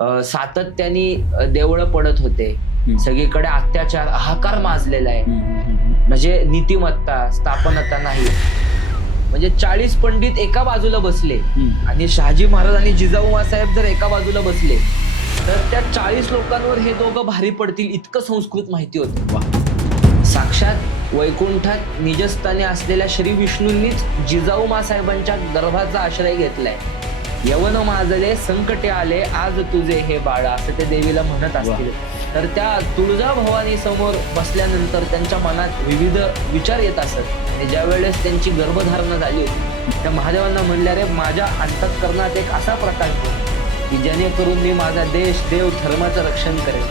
सातत्याने देवळं पडत होते, सगळीकडे अत्याचार हाहाकार माजलेला आहे, म्हणजे नीतिमत्ता स्थापनता नाही. म्हणजे 40 पंडित एका बाजूला बसले आणि शहाजी महाराज आणि जिजाऊ साहेब जर एका बाजूला बसले तर त्या 40 लोकांवर हे दोघं भारी पडतील इतकं संस्कृत माहिती होतं. साक्षात वैकुंठात निजस्थानी असलेल्या श्री विष्णूंनीच जिजाऊ साहेबांच्या गर्भाचा आश्रय घेतलाय. यवन माजले संकटे आले आज तुझे हे बाळा, असं ते देवीला म्हणत असतील. तर त्या तुळजा भवानी समोर बसल्यानंतर त्यांच्या मनात विविध विचार येत असत. आणि ज्या वेळेस त्यांची गर्भधारणा झाली होती त्या महादेवांना म्हणल्या, रे माझ्या अंतःकरणात एक असा प्रकाश हो की जेणेकरून मी माझा देश देव धर्माचं रक्षण करेन.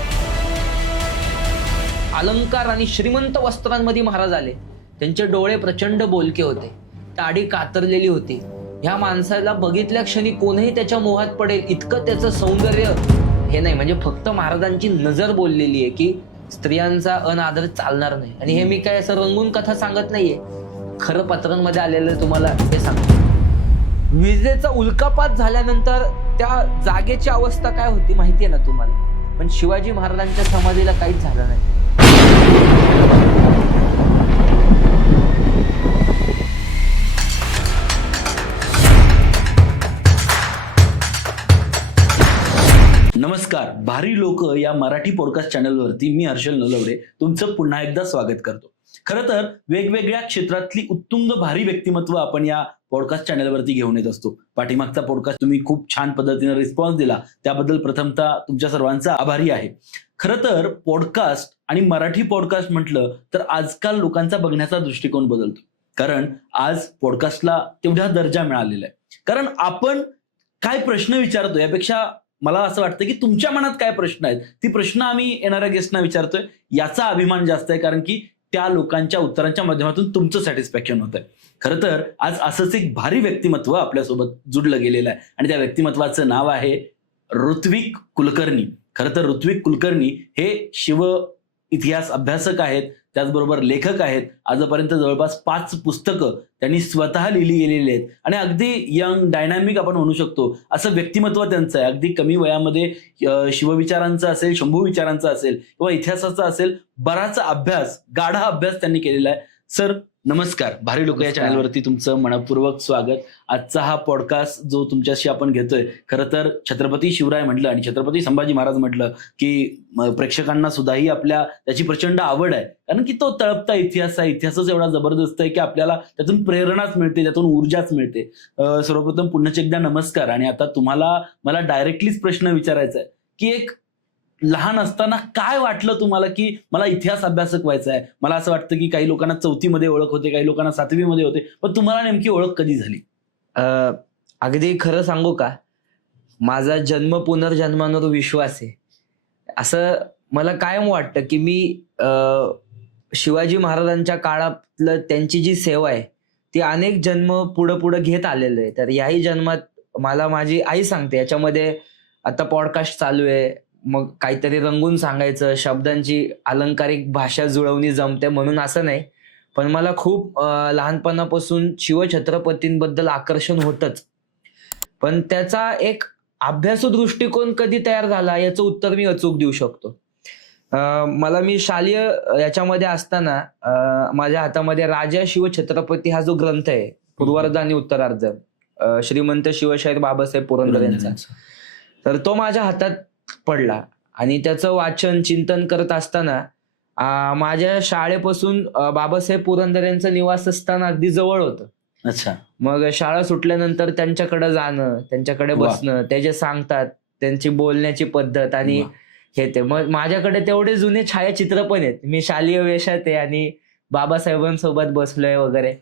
अलंकार आणि श्रीमंत वस्त्रांमध्ये महाराज आले. त्यांचे डोळे प्रचंड बोलके होते, ताडी कातरलेली होती. ह्या माणसाला बघितल्या क्षणी कोणीही त्याच्या मोहात पडेल इतकं त्याचं सौंदर्य हे नाही. म्हणजे फक्त महाराजांची नजर बोललेली आहे की स्त्रियांचा अनादर चालणार नाही. आणि हे मी काय असं रंगून कथा सांगत नाहीये, खरं पत्रांमध्ये आलेलं तुम्हाला हे सांगतो. विजेचा उल्कापात झाल्यानंतर त्या जागेची अवस्था काय होती माहितीये ना तुम्हाला, पण शिवाजी महाराजांच्या समाधीला काहीच झालं नाही. नमस्कार, भारी लोक या मराठी पॉडकास्ट चॅनलवरती मी हर्षल नलवडे तुमचं पुन्हा एकदा स्वागत करतो. खरं तर वेगवेगळ्या क्षेत्रातली उत्तुंग भारी व्यक्तिमत्व आपण या पॉडकास्ट चॅनलवरती घेऊन येत असतो. पाठीमागचा पॉडकास्ट तुम्ही खूप छान पद्धतीने रिस्पॉन्स दिला, त्याबद्दल प्रथमतः तुमच्या सर्वांचा आभारी आहे. खरं तर पॉडकास्ट आणि मराठी पॉडकास्ट म्हटलं तर आजकाल लोकांचा बघण्याचा दृष्टिकोन बदलतो, कारण आज पॉडकास्टला तेवढा दर्जा मिळालेला आहे. कारण आपण काय प्रश्न विचारतो यापेक्षा मला असं वाटतं की तुमच्या मनात काय प्रश्न आहेत ती प्रश्न आम्ही येणाऱ्या गेस्टना विचारतोय, याचा अभिमान जास्त आहे, कारण की त्या लोकांच्या उत्तरांच्या माध्यमातून तुमचं सॅटिस्फॅक्शन होत आहे. खरं तर आज असंच एक भारी व्यक्तिमत्व आपल्यासोबत जुडलं गेलेलं आहे आणि त्या व्यक्तिमत्वाचं नाव आहे ऋत्विक कुलकर्णी. खरं तर ऋत्विक कुलकर्णी हे शिव इतिहास अभ्यासक आहेत, त्याचबरोबर लेखक आहेत. आजपर्यंत जवळपास 5 पुस्तकं त्यांनी स्वतः लिहिली गेलेली आहेत आणि अगदी यंग डायनॅमिक आपण म्हणू शकतो असं व्यक्तिमत्व त्यांचं आहे. अगदी कमी वयामध्ये शिवविचारांचं असेल, शंभू विचारांचं असेल किंवा इतिहासाचा असेल, बराच अभ्यास, गाढा अभ्यास त्यांनी केलेला आहे. सर नमस्कार, भारी लोक या चॅनलवरती तुमचं मनपूर्वक स्वागत. आजचा हा पॉडकास्ट जो तुमच्याशी आपण घेतोय, खरं तर छत्रपती शिवराय म्हटलं आणि छत्रपती संभाजी महाराज म्हटलं की प्रेक्षकांना सुद्धाही आपल्या त्याची प्रचंड आवड आहे, कारण की तो तळपता इतिहास आहे. इतिहासच एवढा जबरदस्त आहे की आपल्याला त्यातून प्रेरणाच मिळते, त्यातून ऊर्जाच मिळते. सर्वप्रथम पुन्हा एकदा नमस्कार. आणि आता तुम्हाला मला डायरेक्टलीच प्रश्न विचारायचा आहे की एक लहान असताना काय वाटलं तुम्हाला की मला इतिहास अभ्यासक व्हायचा आहे? मला असं वाटतं की काही लोकांना 4थी मध्ये ओळख होते, काही लोकांना 7वी मध्ये होते, पण तुम्हाला नेमकी ओळख कधी झाली? अगदी खरं सांगू का, माझा जन्म पुनर्जन्मावर विश्वास आहे. असं मला कायम वाटतं की मी शिवाजी महाराजांच्या काळातलं त्यांची जी सेवा आहे ती अनेक जन्म पुढं पुढं घेत आलेलं आहे. तर याही जन्मात मला माझी आई सांगते, याच्यामध्ये आता पॉडकास्ट चालू आहे, मग काहीतरी रंगून सांगायचं, शब्दांची अलंकारिक भाषा जुळवणी जमते म्हणून असं नाही, पण मला खूप लहानपणापासून शिवछत्रपतींबद्दल आकर्षण होतच. पण त्याचा एक अभ्यासू दृष्टिकोन कधी तयार झाला याचं उत्तर मी अचूक देऊ शकतो. मी शालेय याच्यामध्ये असताना माझ्या हातामध्ये राजा शिवछत्रपती हा जो ग्रंथ आहे, पूर्वार्ध आणि उत्तरार्ध, श्रीमंत शिवशाहीर बाबासाहेब पुरंदर यांचा, तर तो माझ्या हातात पडला आणि त्याचं वाचन चिंतन करत असताना माझ्या शाळेपासून बाबासाहेब पुरंदर यांचं निवासस्थान अगदी जवळ होतं. अच्छा. मग शाळा सुटल्यानंतर त्यांच्याकडे जाणं, त्यांच्याकडे बसणं, ते जे सांगतात त्यांची बोलण्याची पद्धत आणि हे ते, मग माझ्याकडे तेवढे जुने छायाचित्र पण आहेत. मी शालेय वेशात आहे आणि बाबासाहेबांसोबत बसलोय वगैरे.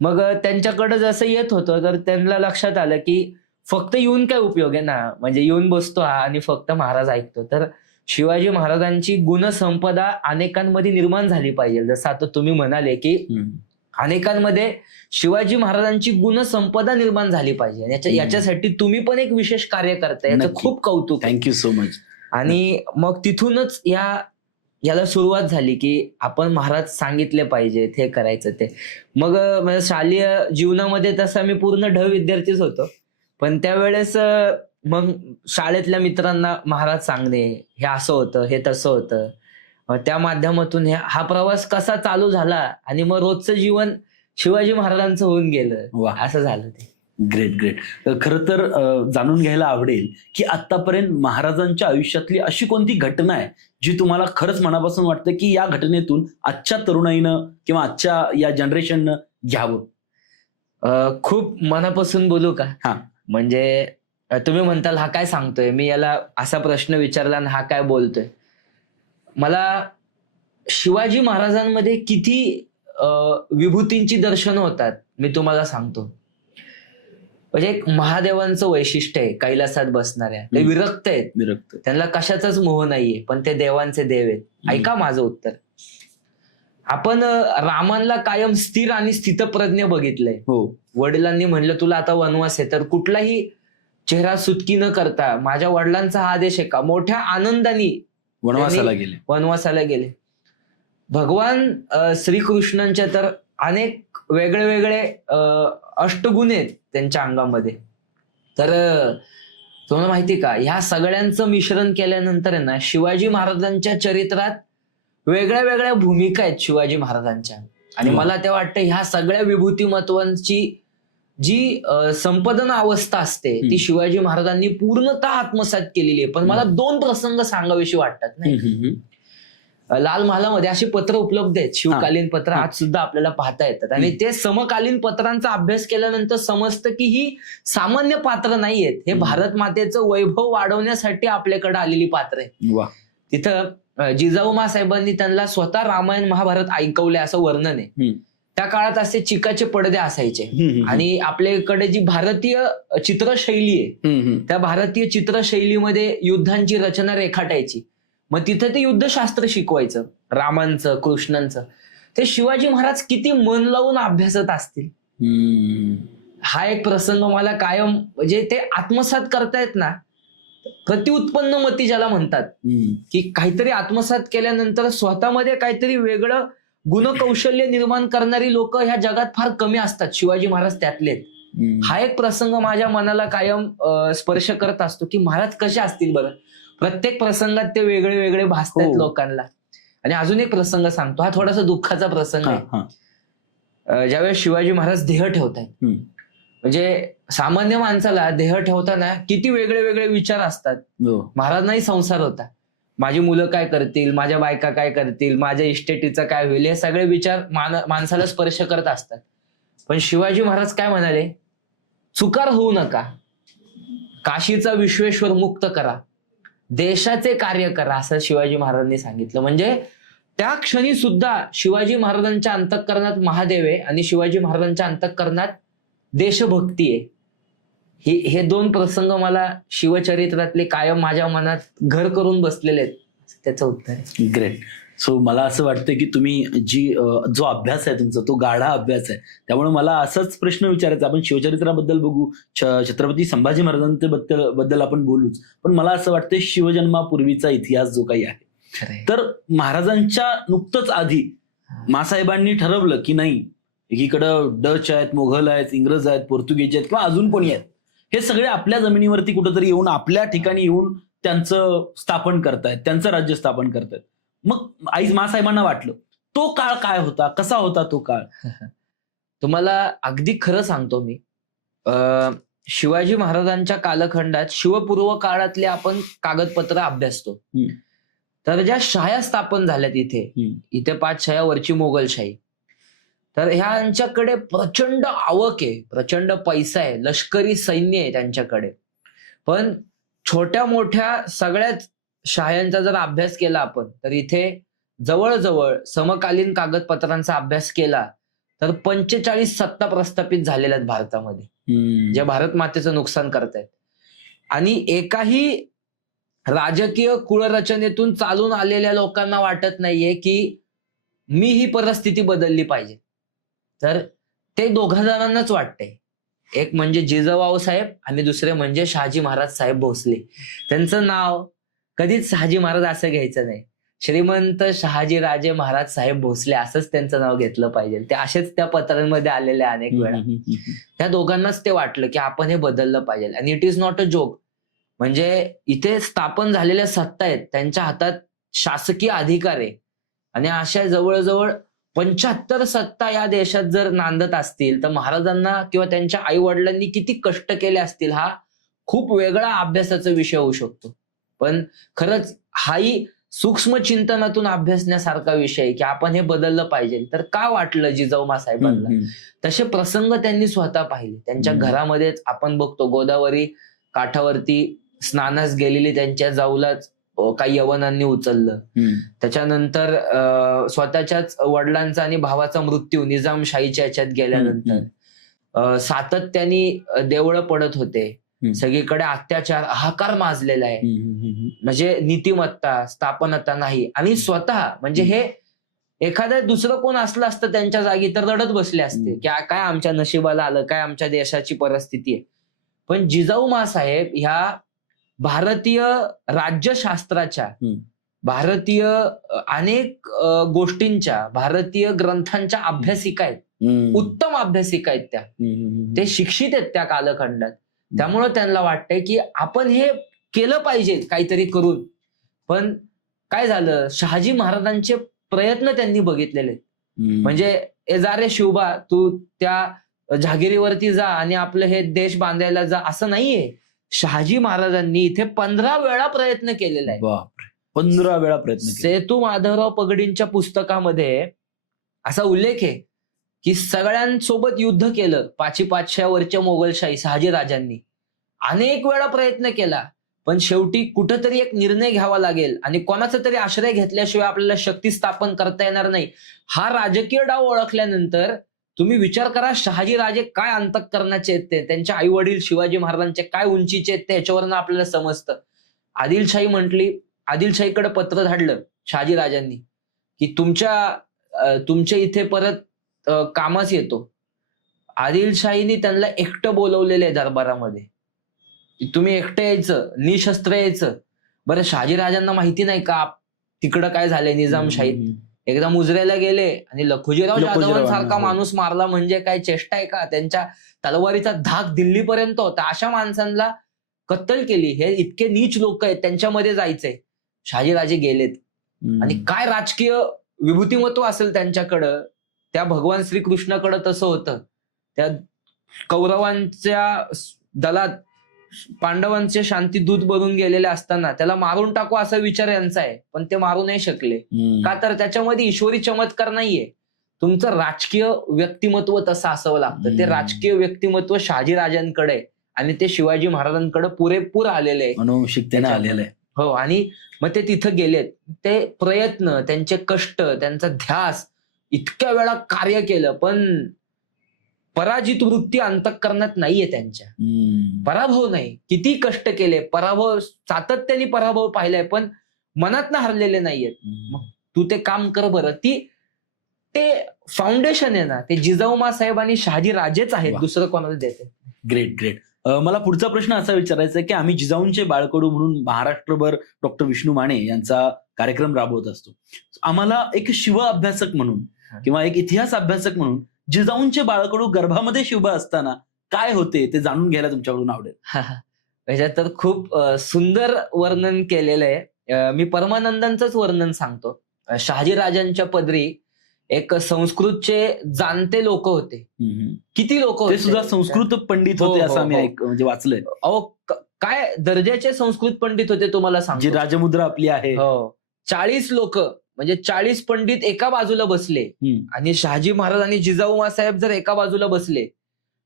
मग त्यांच्याकडे जसं येत होतं तर त्यांना लक्षात आलं की फक्त येऊन काय उपयोग आहे ना, म्हणजे येऊन बसतो हा आणि फक्त महाराज ऐकतो. तर शिवाजी महाराजांची गुणसंपदा अनेकांमध्ये निर्माण झाली पाहिजे. जसं आता तुम्ही म्हणाले की अनेकांमध्ये शिवाजी महाराजांची गुणसंपदा निर्माण झाली पाहिजे, याच्यासाठी तुम्ही पण एक विशेष कार्य करताय, याचं खूप कौतुक. Thank you so much. आणि मग तिथूनच याला सुरुवात झाली की आपण महाराज सांगितले पाहिजेत, हे करायचं ते. मग शालेय जीवनामध्ये तसा मी पूर्ण विद्यार्थीच होतो, पण त्यावेळेस मग शाळेतल्या मित्रांना महाराज सांगणे, हे असं होतं, हे तसं होतं. त्या माध्यमातून हा प्रवास कसा चालू झाला आणि मग रोजचं जीवन शिवाजी महाराजांचं होऊन गेलं, वा, असं झालं ते. Great great. खरं तर जाणून घ्यायला आवडेल की आतापर्यंत महाराजांच्या आयुष्यातली अशी कोणती घटना आहे जी तुम्हाला खरंच मनापासून वाटतं की या घटनेतून आजच्या तरुणाईनं किंवा आजच्या या जनरेशननं घ्यावं. खूप मनापासून बोलू का? हा. म्हणजे तुम्ही म्हणताल हा काय सांगतोय, मी याला असा प्रश्न विचारला आणि हा काय बोलतोय. मला शिवाजी महाराजांमध्ये किती विभूतींची दर्शन होतात मी तुम्हाला सांगतो. म्हणजे एक महादेवांचं वैशिष्ट्य आहे कैलासात बसणाऱ्या, ते विरक्त आहेत, विरक्त, त्यांना कशाचाच मोह नाहीये, पण ते देवांचे देव आहेत. ऐका माझं उत्तर. आपण रामांना कायम स्थिर आणि स्थितप्रज्ञ बघितलंय. हो, वडिलांनी म्हणलं तुला आता वनवास आहे, तर कुठलाही चेहरा सुटकी न करता माझ्या वडिलांचा हा आदेश आहे का, मोठ्या आनंदाने वनवासाला गेले. वनवासाला गेले. भगवान श्रीकृष्णांच्या तर अनेक वेगळे वेगळे अष्टगुण आहेत त्यांच्या अंगामध्ये. तर तुम्हाला माहिती का, ह्या सगळ्यांचं मिश्रण केल्यानंतर आहे ना, शिवाजी महाराजांच्या चरित्रात वेगळ्या वेगळ्या भूमिका आहेत शिवाजी महाराजांच्या. आणि मला ते वाटतं ह्या सगळ्या विभूतिमत्वांची जी संपदन अवस्था असते ती शिवाजी महाराजांनी पूर्णतः आत्मसात केलेली आहे. पण मला 2 प्रसंग सांगावेशी वाटतात. नाही, लाल महालामध्ये अशी पत्र उपलब्ध आहेत, शिवकालीन पत्र आज सुद्धा आपल्याला पाहता येतात. आणि ते समकालीन पत्रांचा अभ्यास केल्यानंतर समजतं की ही सामान्य पात्र नाहीयेत, हे भारत मातेचं वैभव वाढवण्यासाठी आपल्याकडे आलेली पात्र आहे. तिथं जिजाऊ साहेबांनी त्यांना स्वतः रामायण महाभारत ऐकवले असं वर्णन आहे. त्या काळात असे चिकाचे पडदे असायचे आणि आपल्याकडे जी भारतीय चित्रशैली आहे त्या भारतीय चित्रशैलीमध्ये युद्धांची रचना रेखाटायची. मग तिथं ते युद्धशास्त्र शिकवायचं, रामांचं, कृष्णांचं. ते शिवाजी महाराज किती मन लावून अभ्यासत असतील. हा एक प्रसंग मला कायम, म्हणजे ते आत्मसात करतायत ना, प्रतिउत्पन्न मती ज्याला म्हणतात, की काहीतरी आत्मसात केल्यानंतर स्वतःमध्ये काहीतरी वेगळं गुणकौशल्य निर्माण करणारी लोक ह्या जगात फार कमी असतात. शिवाजी महाराज त्यातले. हा एक प्रसंग माझ्या मनाला कायम स्पर्श करत असतो की महाराज कसे असतील बरं. प्रत्येक प्रसंगात ते वेगळे वेगळे भासतात लोकांना. आणि अजून एक प्रसंग सांगतो, हा थोडासा दुःखाचा प्रसंग आहे. ज्यावेळेस शिवाजी महाराज देह ठेवतात, म्हणजे सामान्य माणसाला देह ठेवताना किती वेगळे वेगळे विचार असतात. महाराजांनाही संसार होता, माझी मुलं काय करतील, माझ्या बायका काय करतील, माझ्या इस्टेटीचं काय होईल, हे सगळे विचार माणसाला स्पर्श करत असतात. पण शिवाजी महाराज काय म्हणाले, चुकार होऊ नका, काशीचा विश्वेश्वर मुक्त करा, देशाचे कार्य करा, असं शिवाजी महाराजांनी सांगितलं. म्हणजे त्या क्षणी सुद्धा शिवाजी महाराजांच्या अंतःकरणात महादेव आहे आणि शिवाजी महाराजांच्या अंतःकरणात देशभक्ती आहे. हे 2 प्रसंग मला शिवचरित्रातले कायम माझ्या मनात घर करून बसलेले आहेत. त्याचं उत्तर आहे. ग्रेट. सो मला असं वाटतं की तुम्ही जो अभ्यास आहे तुमचा तो गाढा अभ्यास आहे. त्यामुळे मला असाच प्रश्न विचारायचा, आपण शिवचरित्राबद्दल बघू, छत्रपती संभाजी महाराजांबद्दल आपण बोलूच, पण मला असं वाटतं शिवजन्मापूर्वीचा इतिहास जो काही आहे, तर महाराजांच्या नुकतंच आधी मासाहेबांनी ठरवलं की नाही, एकीकडं डच आहेत, मोघल आहेत, इंग्रज आहेत, पोर्तुगीज आहेत किंवा अजून कोणी आहेत, हे सगळे आपल्या जमिनीवरती कुठेतरी येऊन आपल्या ठिकाणी येऊन त्यांचं स्थापन करतायत, त्यांचं राज्य स्थापन करतायत. मग मासाहेबांना वाटलं तो काळ काय होता, कसा होता तो काळ? तुम्हाला अगदी खरं सांगतो मी, शिवाजी महाराजांच्या कालखंडात शिवपूर्व काळातले आपण कागदपत्र अभ्यासतो. तर ज्या शाया स्थापन झाल्यात इथे 5 शायावरची मोगलशाही, तर ह्यांच्याकडे प्रचंड आवक आहे, प्रचंड पैसा आहे, लष्करी सैन्य आहे त्यांच्याकडे. पण छोट्या मोठ्या सगळ्याच शाह्यांचा जर अभ्यास केला आपण, तर इथे जवळजवळ समकालीन कागदपत्रांचा अभ्यास केला तर 45 सत्ता प्रस्थापित झालेल्या आहेत भारतामध्ये, जे भारत मातेचं नुकसान करतायत. आणि एकाही राजकीय कुळरचनेतून चालून आलेल्या लोकांना वाटत नाहीये की मी ही परिस्थिती बदलली पाहिजे. तर ते 2 जणांनाच वाटतंय. एक म्हणजे जिजाऊ साहेब आणि दुसरे म्हणजे शहाजी महाराज साहेब भोसले. त्यांचं नाव कधीच शहाजी महाराज असं घ्यायचं नाही, श्रीमंत शहाजी राजे महाराज साहेब भोसले असंच त्यांचं नाव घेतलं पाहिजे. ते असेच त्या पत्रांमध्ये आलेले अनेक वेळा. त्या दोघांनाच ते वाटलं की आपण हे बदललं पाहिजे. आणि it is not a joke. म्हणजे इथे स्थापन झालेल्या सत्ता आहेत त्यांच्या हातात शासकीय अधिकार आहे आणि अशा जवळजवळ 75 सत्ता या देशात जर नांदत असतील तर महाराजांना किंवा त्यांच्या आई वडिलांनी किती कष्ट केले असतील हा खूप वेगळा अभ्यासाचा विषय होऊ शकतो. पण खरंच हाही सूक्ष्म चिंतनातून अभ्यासण्यासारखा विषय आहे की आपण हे बदललं पाहिजे. तर का वाटलं जिजाऊ साहेबांना? तसे प्रसंग त्यांनी स्वतः पाहिले. त्यांच्या घरामध्येच आपण बघतो गोदावरी काठावरती स्नानास गेलेली त्यांच्या जाऊलाच काही यवनांनी उचललं. त्याच्यानंतर स्वतःच्याच वडिलांचा आणि भावाचा मृत्यू निजामशाहीच्या याच्यात गेल्यानंतर सातत्याने देवळं पडत होते. सगळीकडे अत्याचार हाहाकार माजलेला आहे. म्हणजे नीतिमत्ता स्थापनता नाही. आणि स्वतः म्हणजे हे एखादं दुसरं कोण असलं असतं त्यांच्या जागी तर रडत बसले असते की काय आमच्या नशिबाला आलं, काय आमच्या देशाची परिस्थिती आहे. पण जिजाऊ साहेब ह्या भारतीय राज्यशास्त्राच्या, भारतीय अनेक गोष्टींच्या, भारतीय ग्रंथांच्या अभ्यासिका आहेत. उत्तम अभ्यासिका आहेत त्या. ते शिक्षित आहेत त्या कालखंडात. त्यामुळं त्यांना वाटतंय की आपण हे केलं पाहिजे काहीतरी करून. पण काय झालं, शहाजी महाराजांचे प्रयत्न त्यांनी बघितलेले. म्हणजे ए जा रे शिवबा तू त्या जहागिरीवरती जा आणि आपलं हे देश बांधायला जा असं नाहीये. शहाजी महाराजांनी इथे 15 वेळा प्रयत्न केलेला आहे. 15 वेळा प्रयत्न. सेतू माधवराव पगडींच्या पुस्तकामध्ये असा उल्लेख आहे की सगळ्यांसोबत युद्ध केलं पाचशेवरच्या मोगलशाही शहाजी राजांनी. अनेक वेळा प्रयत्न केला पण शेवटी कुठंतरी एक निर्णय घ्यावा लागेल आणि कोणाचा तरी आश्रय घेतल्याशिवाय आपल्याला शक्ती स्थापन करता येणार नाही. हा राजकीय डाव ओळखल्यानंतर तुम्ही विचार करा शहाजी राजे काय अंतःकरणाचे आहेत ते, त्यांच्या आई वडील शिवाजी महाराजांचे काय उंचीचे आहेत ते याच्यावरनं आपल्याला समजतं. आदिलशाही म्हटली, आदिलशाहीकडे पत्र धाडलं शहाजी राजांनी की तुमच्या इथे परत कामास येतो. आदिलशाहीने त्यांना एकटं बोलवलेलं आहे दरबारामध्ये. तुम्ही एकटं यायचं, निशस्त्र यायचं. बरं शहाजी राजांना माहिती नाही का तिकडं काय झालंय निजामशाहीत. एकदा मुजऱ्याला गेले आणि लखुजीराव जाधवांसारखा माणूस मारला म्हणजे काय चेष्टा आहे का? त्यांच्या तलवारीचा धाक दिल्लीपर्यंत होता. अशा माणसांना कत्तल केली. हे इतके नीच लोक आहेत त्यांच्यामध्ये जायचंय. शहाजीराजे गेलेत आणि काय राजकीय विभूतिमत्व असेल त्यांच्याकडं. त्या भगवान श्रीकृष्णाकडं तसं होतं. त्या कौरवांच्या दलात पांडवांचे शांतीदूत बनून गेलेले असताना त्याला मारून टाकू असा विचार यांचा आहे. पण ते मारू नाही शकले. का तर त्याच्यामध्ये ईश्वरी चमत्कार नाहीये. तुमचं राजकीय व्यक्तिमत्व तसं असावं लागतं. ते राजकीय व्यक्तिमत्व शहाजी राजांकडे आणि ते शिवाजी महाराजांकडे पुरेपूर आलेले आहे, अनुवंशिकतेने आलेलं आहे. हो. आणि मग ते तिथं गेलेत. ते प्रयत्न, त्यांचे कष्ट, त्यांचा ध्यास, इतक्या वेळा कार्य केलं पण पराजित वृत्ती अंतःकरणात नाहीये त्यांच्या. पराभव नाही. किती कष्ट केले, पराभव सातत्याने पराभव पाहिलाय पण मनातनं हरलेले नाहीयेत. मग तू ते काम कर बरं. ते फाउंडेशन आहे ना ते जिजाऊ साहेब आणि शहाजी राजेच आहेत. दुसरं कोणाला देते. ग्रेट. मला पुढचा प्रश्न असा विचारायचा आहे की आम्ही जिजाऊंचे बाळकडू म्हणून महाराष्ट्रभर डॉक्टर विष्णू माने यांचा कार्यक्रम राबवत असतो. आम्हाला एक शिव अभ्यासक म्हणून किंवा एक इतिहास अभ्यासक म्हणून जिजाऊंचे बाळकडू गर्भामध्ये शिवबा असताना काय होते ते जाणून घ्यायला तुमच्याकडून आवडेल. त्याच्यात तर खूप सुंदर वर्णन केलेलं आहे. मी परमानंदांचंच वर्णन सांगतो. शहाजी राजांच्या पदरी एक संस्कृतचे जाणते लोक होते. किती लोक होते. ते सुद्धा संस्कृत पंडित होते असं आम्ही म्हणजे वाचलंय. अहो काय दर्जाचे संस्कृत पंडित होते तुम्हाला सांगतो. जी राजमुद्रा आपली आहे. हो. 40 लोक म्हणजे 40 पंडित एका बाजूला बसले आणि शहाजी महाराज आणि जिजाऊ साहेब जर एका बाजूला बसले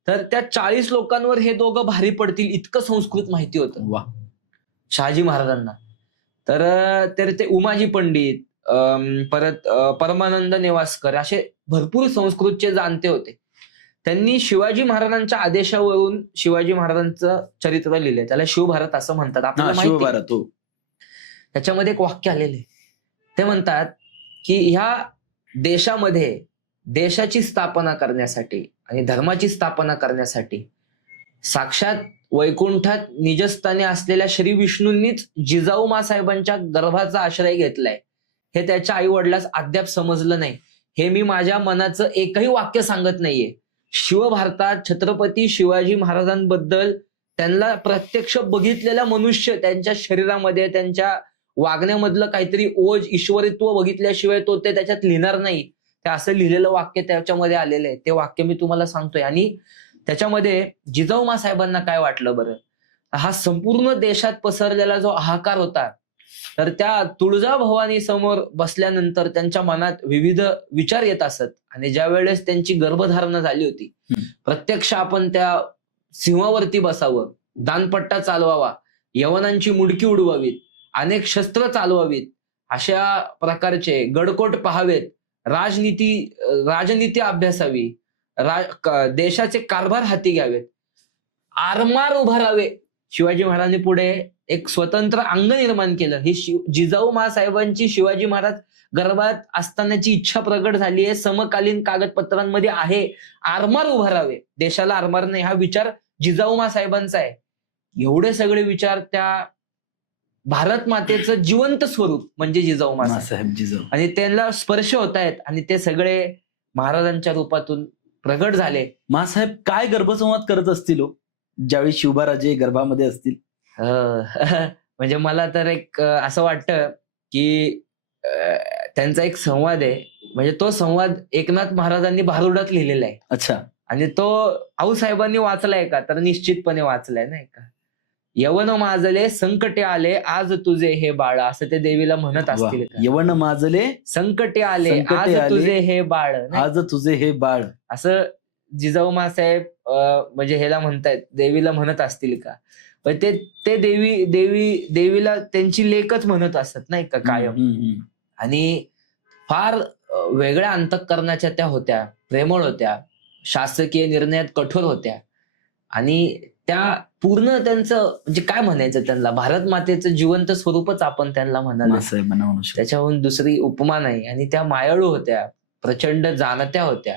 तर त्या 40 लोकांवर हे दोघं भारी पडतील इतकं संस्कृत माहिती होतं शहाजी महाराजांना. तर ते उमाजी पंडित, परत परमानंद नेवासकर असे भरपूर संस्कृतचे जाणते होते. त्यांनी शिवाजी महाराजांच्या आदेशावरून शिवाजी महाराजांचं चरित्र लिहिलंय. त्याला शिवभारत असं म्हणतात. आपल्याला माहिती. त्याच्यामध्ये एक वाक्य आलेले. ते म्हणतात की ह्या देशामध्ये देशाची स्थापना करण्यासाठी आणि धर्माची स्थापना करण्यासाठी साक्षात वैकुंठात निजस्थानी असलेल्या श्री विष्णूंनीच जिजाऊ साहेबांच्या गर्भाचा आश्रय घेतलाय. हे त्याच्या आई वडिलास अद्याप समजलं नाही. हे मी माझ्या मनाचं एकही वाक्य सांगत नाहीये. शिवभारतात छत्रपती शिवाजी महाराजांबद्दल त्यांना प्रत्यक्ष बघितलेला मनुष्य त्यांच्या शरीरामध्ये, त्यांच्या वागण्यामधलं काहीतरी ओज, ईश्वरित्व बघितल्याशिवाय तो ते त्याच्यात लिहिणार नाही. ते असं लिहिलेलं वाक्य त्याच्यामध्ये आलेलं आहे. ते वाक्य मी तुम्हाला सांगतोय. आणि त्याच्यामध्ये जिजाऊ साहेबांना काय वाटलं बरं, हा संपूर्ण देशात पसरलेला जो हाहाकार होता, तर त्या तुळजाभवानी समोर बसल्यानंतर त्यांच्या मनात विविध विचार येत असत. आणि ज्या वेळेस त्यांची गर्भधारणा झाली होती, प्रत्यक्ष आपण त्या सिंहावरती बसावं, दानपट्टा चालवावा, यवनांची मुडकी उडवावीत, अनेक शस्त्र चालवावीत, अशा प्रकारचे गडकोट पहावेत, राजनीती अभ्यासावी, देशाचे कारभार हाती घ्यावेत, आरमार उभारावे. शिवाजी महाराजांनी पुढे एक स्वतंत्र अंग निर्माण केलं. ही जिजाऊ साहेबांची शिवाजी महाराज गर्भात असतानाची इच्छा प्रगट झाली आहे, समकालीन कागदपत्रांमध्ये आहे. आरमार उभारावे, देशाला आरमार नाही, हा विचार जिजाऊ साहेबांचा आहे. एवढे सगळे विचार त्या भारत मातेचं जिवंत स्वरूप म्हणजे जिजाऊ साहेब जिजाऊ, आणि त्यांना स्पर्श होत आहेत. आणि ते सगळे महाराजांच्या रूपातून प्रगट झाले. मासाहेब काय गर्भसंवाद करत असतील ज्यावेळी शिवबाराजे गर्भामध्ये असतील? म्हणजे मला तर एक असं वाटतं की त्यांचा एक संवाद आहे, म्हणजे तो संवाद एकनाथ महाराजांनी भारुडात लिहिलेला आहे. अच्छा. आणि तो आऊसाहेबांनी वाचलाय का, तर निश्चितपणे वाचलाय, नाही का. यवन माजले संकटे आले आज तुझे हे बाळ, असं ते देवीला म्हणत असतील. यवन माजले संकटे आले आज तुझे हे बाळ, आज तुझे हे बाळ, असं जिजाऊ साहेब म्हणजे ह्याला म्हणतायत, देवीला म्हणत असतील का. पण ते देवीला त्यांची लेकच म्हणत असत, नाही का, कायम. आणि फार वेगळ्या अंतःकरणाच्या त्या होत्या, प्रेमळ होत्या, शासकीय निर्णयात कठोर होत्या. आणि त्या पूर्ण त्यांचं म्हणजे काय म्हणायचं, त्यांना भारत मातेचं जिवंत स्वरूपच आपण त्यांना म्हणाल, त्याच्याहून दुसरी उपमा नाही. आणि त्या मायाळू होत्या, प्रचंड जाणत्या होत्या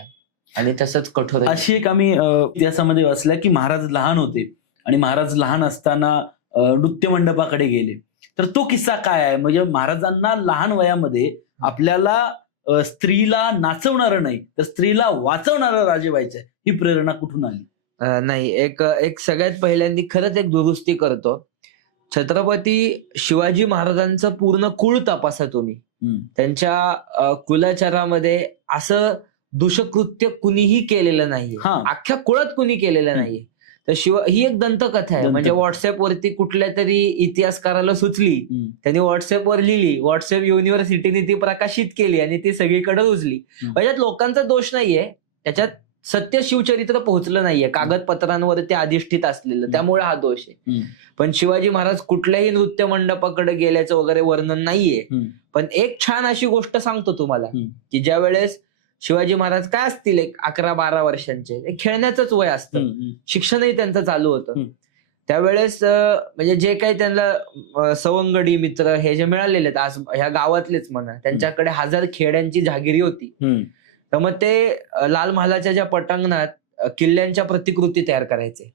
आणि तसंच कठोर. अशी एक आम्ही इतिहासामध्ये वाचल्या की महाराज लहान होते आणि महाराज लहान असताना नृत्य मंडपाकडे गेले. तर तो किस्सा काय आहे? म्हणजे महाराजांना लहान वयामध्ये आपल्याला स्त्रीला नाचवणारं नाही तर स्त्रीला वाचवणारं राजे व्हायचंय, ही प्रेरणा कुठून आली? नाही, एक सगळ्यात पहिल्यांदा खरंच एक दुरुस्ती करतो. छत्रपती शिवाजी महाराजांचं पूर्ण कुळ तपासा तुम्ही. त्यांच्या कुलाचारामध्ये असं दुष्कृत्य कुणीही केलेलं नाहीये, अख्ख्या कुळात कुणी केलेलं नाहीये. तर ही एक दंतकथा आहे. म्हणजे व्हॉट्सअपवरती कुठल्या तरी इतिहासकाराला सुचली, त्यांनी व्हॉट्सअपवर लिहिली, व्हॉट्सअप युनिव्हर्सिटीने ती प्रकाशित केली आणि ती सगळीकडे रुजली. त्याच्यात लोकांचा दोष नाहीये, त्याच्यात सत्य शिवचरित्र पोहोचलं नाहीये कागदपत्रांवर ते अधिष्ठित असलेलं, त्यामुळे हा दोष आहे. पण शिवाजी महाराज कुठल्याही नृत्य मंडपाकडे गेल्याचं वगैरे वर्णन नाहीये. पण एक छान अशी गोष्ट सांगतो तुम्हाला की ज्या वेळेस शिवाजी महाराज काय असतील, एक 11-12 वर्षांचे, खेळण्याचंच वय असतं, शिक्षणही त्यांचं चालू होतं. त्यावेळेस म्हणजे जे काही त्यांना सवंगडी मित्र हे जे मिळालेले आहेत, आज ह्या गावातलेच म्हणा, त्यांच्याकडे 1000 खेड्यांची जहागिरी होती. तर मग ते लाल महालाच्या ज्या पटांगणात किल्ल्यांच्या प्रतिकृती तयार करायचे.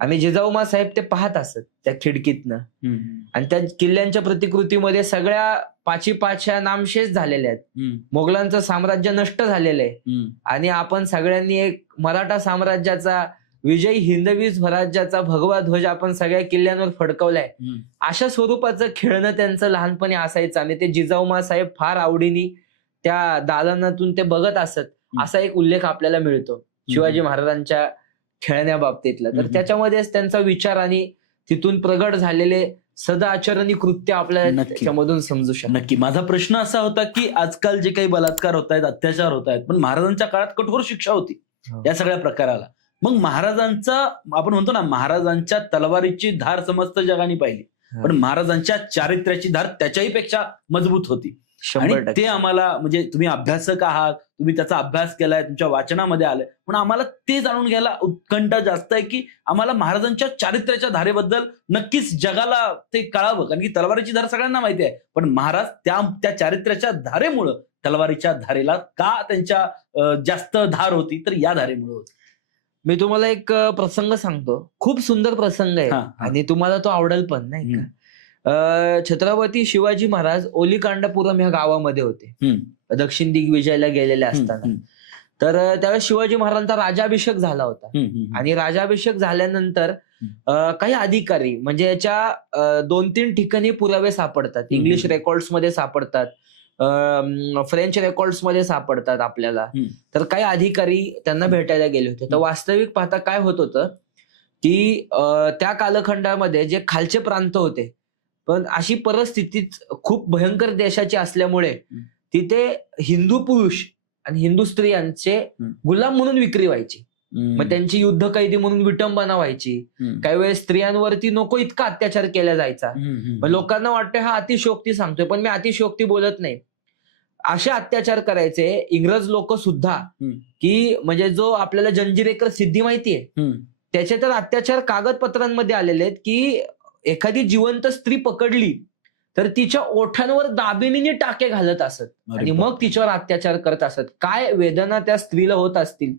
आणि जिजाऊ साहेब ते पाहत असत त्या खिडकीतनं. आणि त्या किल्ल्यांच्या प्रतिकृतीमध्ये सगळ्या पाच्या नामशेष झालेल्या आहेत. मोगलांचं साम्राज्य नष्ट झालेलं आहे आणि आपण सगळ्यांनी एक मराठा साम्राज्याचा, विजयी हिंदवी स्वराज्याचा भगवा ध्वज आपण सगळ्या किल्ल्यांवर फडकवलाय. अशा स्वरूपाचं खेळणं त्यांचं लहानपणी असायचं आणि ते जिजाऊ साहेब फार आवडीने त्या दालनातून ते बघत असत. असा एक उल्लेख आपल्याला मिळतो शिवाजी महाराजांच्या खेळण्याबाबतीतला. तर त्याच्यामध्येच त्यांचा विचार आणि तिथून प्रगट झालेले सदाचरणी कृत्य आपल्याला त्याच्यामधून समजू शकतो. नक्की. माझा प्रश्न असा होता की आजकाल जे काही बलात्कार होत आहेत, अत्याचार होत आहेत, पण महाराजांच्या काळात कठोर शिक्षा होती या सगळ्या प्रकाराला. मग महाराजांचा, आपण म्हणतो ना, महाराजांच्या तलवारीची धार समस्त जगाने पाहिली, पण महाराजांच्या चारित्र्याची धार त्याच्याही पेक्षा मजबूत होती. आणि ते आम्हाला, म्हणजे तुम्ही अभ्यासक आहात, तुम्ही त्याचा अभ्यास केलाय, तुमच्या वाचनामध्ये आलंय, पण आम्हाला ते जाणून घ्यायला उत्कंठा जास्त आहे की आम्हाला महाराजांच्या चारित्र्याच्या धारेबद्दल नक्कीच जगाला ते कळावं. कारण की तलवारीची धार सगळ्यांना माहिती आहे, पण महाराज त्या चारित्र्याच्या धारेमुळं तलवारीच्या धारेला का त्यांच्या जास्त धार होती, तर या धारेमुळे होती. मी तुम्हाला एक प्रसंग सांगतो, खूप सुंदर प्रसंग आहे आणि तुम्हाला तो आवडेल पण, नाही का. छत्रपती शिवाजी महाराज ओलिकांडपुरम ह्या गावामध्ये होते दक्षिण दिग्विजयाला गेलेले असताना. तर त्यावेळेस शिवाजी महाराजांचा राज्याभिषेक झाला होता आणि राज्याभिषेक झाल्यानंतर काही अधिकारी म्हणजे याच्या 2-3 ठिकाणी पुरावे सापडतात. इंग्लिश रेकॉर्ड्स मध्ये सापडतात, फ्रेंच रेकॉर्ड्स मध्ये सापडतात आपल्याला. तर काही अधिकारी त्यांना भेटायला गेले होते. तर वास्तविक पाहता काय होत होतं की त्या कालखंडामध्ये जे खालचे प्रांत होते, पण अशी परिस्थिती खूप भयंकर देशाची असल्यामुळे तिथे हिंदू पुरुष आणि हिंदू स्त्रियांचे गुलाम म्हणून विक्री व्हायची. मग त्यांची युद्ध कैदी म्हणून विटंबना व्हायची. काही वेळेस स्त्रियांवरती नको इतका अत्याचार केला जायचा. मग लोकांना वाटतं हा अतिशयोक्ती सांगतोय, पण मी अतिशयोक्ती बोलत नाही. असे अत्याचार करायचे इंग्रज लोक सुद्धा, की म्हणजे जो आपल्याला जंजिरेकर सिद्धी माहितीये, त्याचे तर अत्याचार कागदपत्रांमध्ये आलेले आहेत की एखादी जिवंत स्त्री पकडली तर तिच्या ओठांवर दाबिनीने टाके घालत असत आणि मग तिच्यावर अत्याचार करत असत. काय वेदना त्या स्त्रीला होत असतील.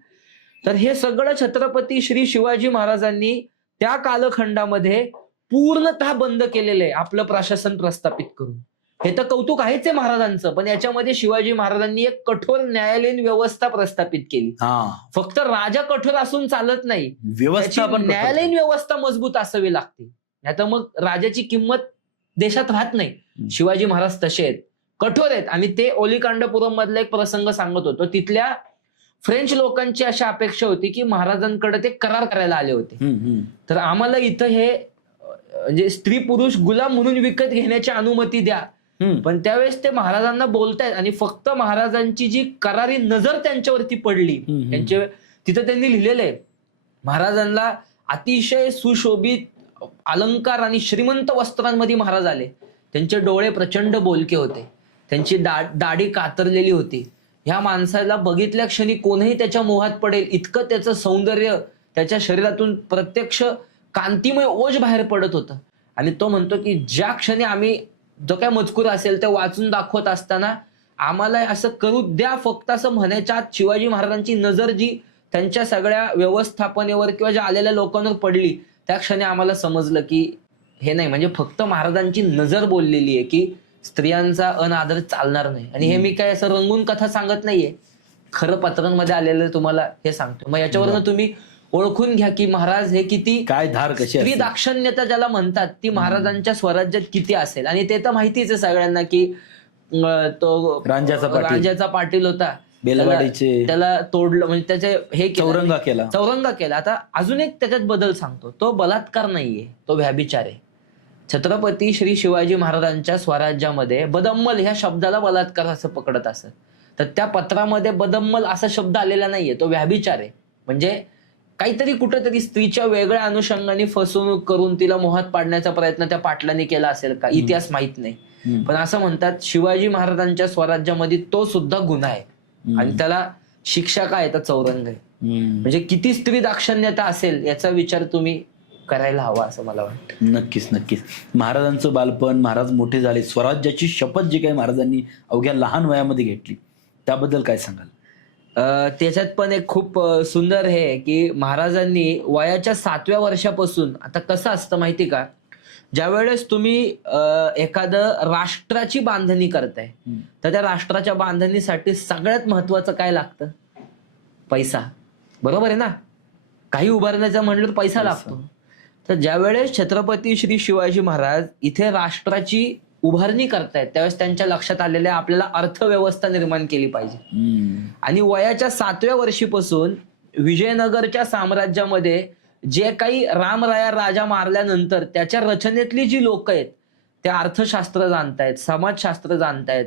तर हे सगळं छत्रपती श्री शिवाजी महाराजांनी त्या कालखंडामध्ये पूर्णतः बंद केलेलं आहे आपलं प्रशासन प्रस्थापित करून. हे तर कौतुक आहेच आहे महाराजांचं, पण याच्यामध्ये शिवाजी महाराजांनी एक कठोर न्यायालयीन व्यवस्था प्रस्थापित केली. फक्त राजा कठोर असून चालत नाही, व्यवस्था पण न्यायालयीन व्यवस्था मजबूत असावी लागते. नाहीतर मग राजाची किंमत देशात राहत नाही. शिवाजी महाराज तसे आहेत, कठोर आहेत. आणि ते ओलिकांडपुरम मधला एक प्रसंग सांगत होतो. तिथल्या फ्रेंच लोकांची अशी अपेक्षा होती की महाराजांकडे ते करार करायला आले होते. तर आम्हाला इथं हे म्हणजे स्त्री पुरुष गुलाम म्हणून विकत घेण्याची अनुमती द्या. पण त्यावेळेस ते महाराजांना बोलतायत आणि फक्त महाराजांची जी करारी नजर त्यांच्यावरती पडली, त्यांचे तिथं त्यांनी लिहिलेलं आहे, महाराजांना अतिशय सुशोभित अलंकार आणि श्रीमंत वस्त्रांमध्ये महाराज आले. त्यांचे डोळे प्रचंड बोलके होते, त्यांची दाढी कातरलेली होती. ह्या माणसाला बघितल्या क्षणी कोणीही त्याच्या मोहात पडेल इतकं त्याचं सौंदर्य, त्याच्या शरीरातून प्रत्यक्ष कांतिमय ओज बाहेर पडत होतं. आणि तो म्हणतो की ज्या क्षणी आम्ही जो काय मजकूर असेल ते वाचून दाखवत असताना आम्हाला असं करू द्या फक्त असं म्हणायच्या आत शिवाजी महाराजांची नजर जी त्यांच्या सगळ्या व्यवस्थापनेवर किंवा ज्या आलेल्या लोकांवर पडली, त्या क्षणी आम्हाला समजलं की हे नाही, म्हणजे फक्त महाराजांची नजर बोललेली आहे की स्त्रियांचा अनादर चालणार नाही. आणि हे मी काय असं रंगून कथा सांगत नाहीये, खरं पत्रांमध्ये आलेलं तुम्हाला हे सांगतो. मग याच्यावरनं तुम्ही ओळखून घ्या की महाराज हे किती काय धार कशी स्त्री दाक्षण्यता ज्याला म्हणतात ती महाराजांच्या स्वराज्यात किती असेल. आणि ते तर माहितीच आहे सगळ्यांना की तो रांजाचा पाटील होता, बेलवाडीचे त्याला तोडलं, म्हणजे त्याचे हे चौरंगा केला. आता अजून एक त्याच्यात बदल सांगतो, तो बलात्कार नाहीये, तो व्याभिचार आहे. छत्रपती श्री शिवाजी महाराजांच्या स्वराज्यामध्ये बदम्मल ह्या शब्दाला बलात्कार असं पकडत असत. तर त्या पत्रामध्ये बदम्मल असा शब्द आलेला नाहीये, तो व्याभिचार आहे. म्हणजे काहीतरी कुठेतरी स्त्रीच्या वेगळ्या अनुषंगाने फसवणूक करून तिला मोहात पाडण्याचा प्रयत्न त्या पाटलांनी केला असेल का, इतिहास माहित नाही. पण असं म्हणतात शिवाजी महाराजांच्या स्वराज्यामध्ये तो सुद्धा गुन्हा आहे आणि त्याला शिक्षा काय तर चौरंग आहे. म्हणजे किती स्त्री दाक्षण्यता असेल याचा विचार तुम्ही करायला हवा असं मला वाटतं. नक्कीच. महाराजांचं बालपण, महाराज मोठे झाले, स्वराज्याची शपथ जी काही महाराजांनी अवघ्या लहान वयामध्ये घेतली, त्याबद्दल काय सांगाल? त्याच्यात पण एक खूप सुंदर हे की महाराजांनी वयाच्या 7व्या वर्षापासून, आता कसं असतं माहिती का, ज्या वेळेस तुम्ही एखादं राष्ट्राची बांधणी करताय तर त्या राष्ट्राच्या बांधणीसाठी सगळ्यात महत्वाचं काय लागतं? पैसा. बरोबर आहे ना? काही उभारण्याचं म्हणलं पैसा लागतो. तर ज्यावेळेस छत्रपती श्री शिवाजी महाराज इथे राष्ट्राची उभारणी करतायत त्यावेळेस त्यांच्या लक्षात आलेल्या आपल्याला अर्थव्यवस्था निर्माण केली पाहिजे. आणि वयाच्या 7व्या वर्षीपासून विजयनगरच्या साम्राज्यामध्ये जे काही रामराया राजा मारल्यानंतर त्याच्या रचनेतली जी लोक आहेत ते अर्थशास्त्र जाणतायत, समाजशास्त्र जाणतायत,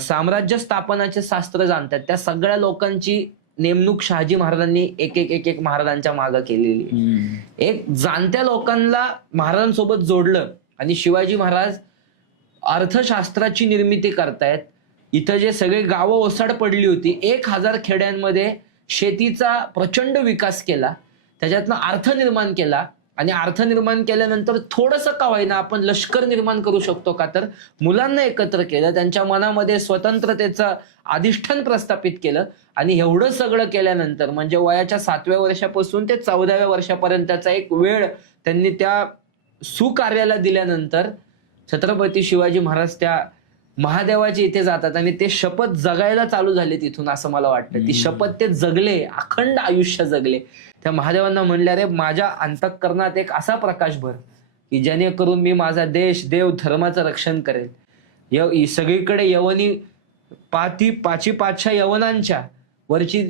साम्राज्य स्थापनाचे शास्त्र जाणतायत, त्या सगळ्या लोकांची नेमणूक शहाजी महाराजांनी एक एक महाराजांच्या मागे केलेली. एक जाणत्या लोकांना महाराजांसोबत जोडलं आणि शिवाजी महाराज अर्थशास्त्राची निर्मिती करतायत. इथं जे सगळे गावं ओसाड पडली होती, 1000 खेड्यांमध्ये शेतीचा प्रचंड विकास केला, त्याच्यातनं अर्थ निर्माण केला. आणि अर्थ निर्माण केल्यानंतर थोडंसं का होईना आपण लष्कर निर्माण करू शकतो का, तर मुलांना एकत्र केलं, त्यांच्या मनामध्ये स्वतंत्रतेचं अधिष्ठान प्रस्थापित केलं. आणि एवढं सगळं केल्यानंतर म्हणजे वयाच्या 7व्या वर्षापासून ते 14व्या वर्षापर्यंतचा एक वेळ त्यांनी त्या सुकार्याला दिल्यानंतर छत्रपती शिवाजी महाराज त्या महादेवाची इथे जातात आणि ते शपथ जगायला चालू झाले तिथून, असं मला वाटतं. ती शपथ ते जगले, अखंड आयुष्य जगले. त्या महादेवांना म्हणले, अरे माझ्या अंतःकरणात एक असा प्रकाश भर की जेणेकरून मी माझा देश, देव, धर्माचं रक्षण करेल. सगळीकडे यवनी पाचशा यवनांच्या वरची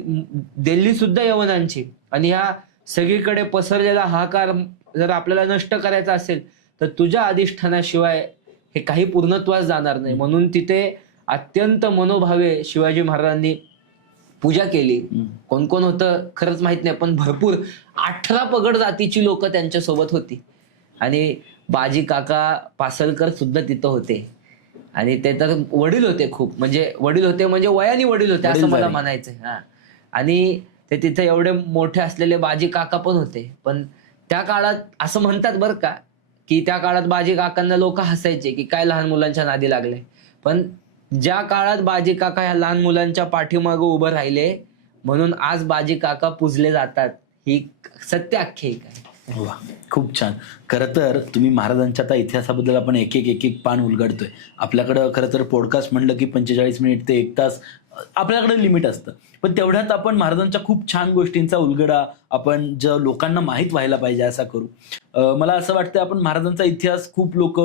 दिल्ली सुद्धा यवनांची, आणि ह्या सगळीकडे पसरलेला हाहाकार जर आपल्याला नष्ट करायचा असेल तर तुझ्या अधिष्ठानाशिवाय हे काही पूर्णत्वास जाणार नाही. म्हणून तिथे अत्यंत मनोभावे शिवाजी महाराजांनी पूजा केली. कोण कोण होतं खरंच माहित नाही, पण भरपूर 18 पगड जातीची लोक त्यांच्या सोबत होती. आणि बाजी काका पासलकर सुद्धा तिथं होते. आणि ते तर वडील होते खूप, म्हणजे वडील होते म्हणजे वयाने वडील होते असं मला म्हणायचं. हा, आणि ते तिथे एवढे मोठे असलेले बाजी काका पण होते. पण त्या काळात असं म्हणतात बरं का, की त्या काळात बाजी काकांना लोक हसायचे की काय लहान मुलांच्या नादी लागले. पण ज्या काळात बाजी काका ह्या लहान मुलांच्या पाठीमागे उभं राहिले म्हणून आज बाजी काका पूजले जातात, ही सत्य आख्यायिका आहे. वा, खूप छान. खरं तर तुम्ही महाराजांच्या आता इतिहासाबद्दल आपण एक एक पान उलगडतोय. आपल्याकडं खरं तर पॉडकास्ट म्हणलं की 45 मिनिट ते 1 तास आपल्याकडे लिमिट असतं, पण तेवढ्यात आपण महाराजांच्या खूप छान गोष्टींचा उलगडा आपण ज्या लोकांना माहीत व्हायला पाहिजे असा करू. मला असं वाटतं आपण महाराजांचा इतिहास खूप लोक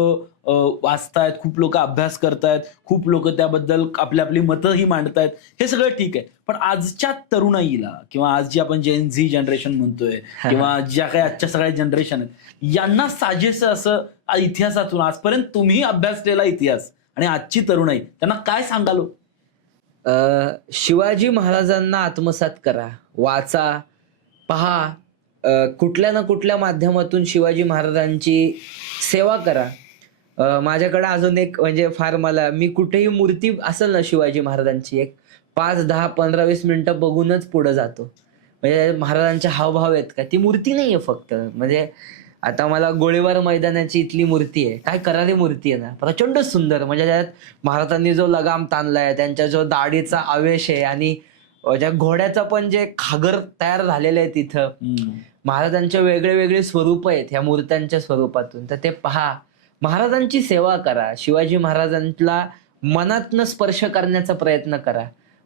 वाचतायत, खूप लोक अभ्यास करतायत, खूप लोक त्याबद्दल आपली आपली मतंही मांडतायत. हे सगळं ठीक आहे, पण आजच्या तरुणाईला किंवा आज जी आपण जेन झी जनरेशन म्हणतोय किंवा ज्या काही आजच्या सगळ्या जनरेशन आहेत यांना साजेसं असं इतिहासातून आजपर्यंत तुम्ही अभ्यासलेला इतिहास आणि आजची तरुणाई त्यांना काय सांगाल? शिवाजी महाराजांना आत्मसात करा, वाचा, पहा, कुठल्या ना कुठल्या माध्यमातून शिवाजी महाराजांची सेवा करा. माझ्याकडे अजून एक म्हणजे फार मी कुठेही मूर्ती असेल ना शिवाजी महाराजांची, एक 5, 10, 15, 20 मिनिटं बघूनच पुढे जातो. म्हणजे महाराजांचे हावभाव आहेत का, ती मूर्ती नाहीये फक्त. म्हणजे आता मला गोळीबार मैदानाची इथली मूर्ती आहे, काय करारी मूर्ती आहे ना, प्रचंड सुंदर. म्हणजे त्यात महाराजांनी जो लगाम ताणलाय, त्यांच्या जो दाढीचा आवेश आहे, आणि ज्या घोड्याचं पण जे खागर तयार झालेलं आहे तिथं, महाराजांचे वेगळे वेगळे स्वरूप आहेत ह्या मूर्त्यांच्या स्वरूपातून. तर ते पहा, महाराजांची सेवा करा, शिवाजी महाराजांना मनातनं स्पर्श करण्याचा प्रयत्न करा.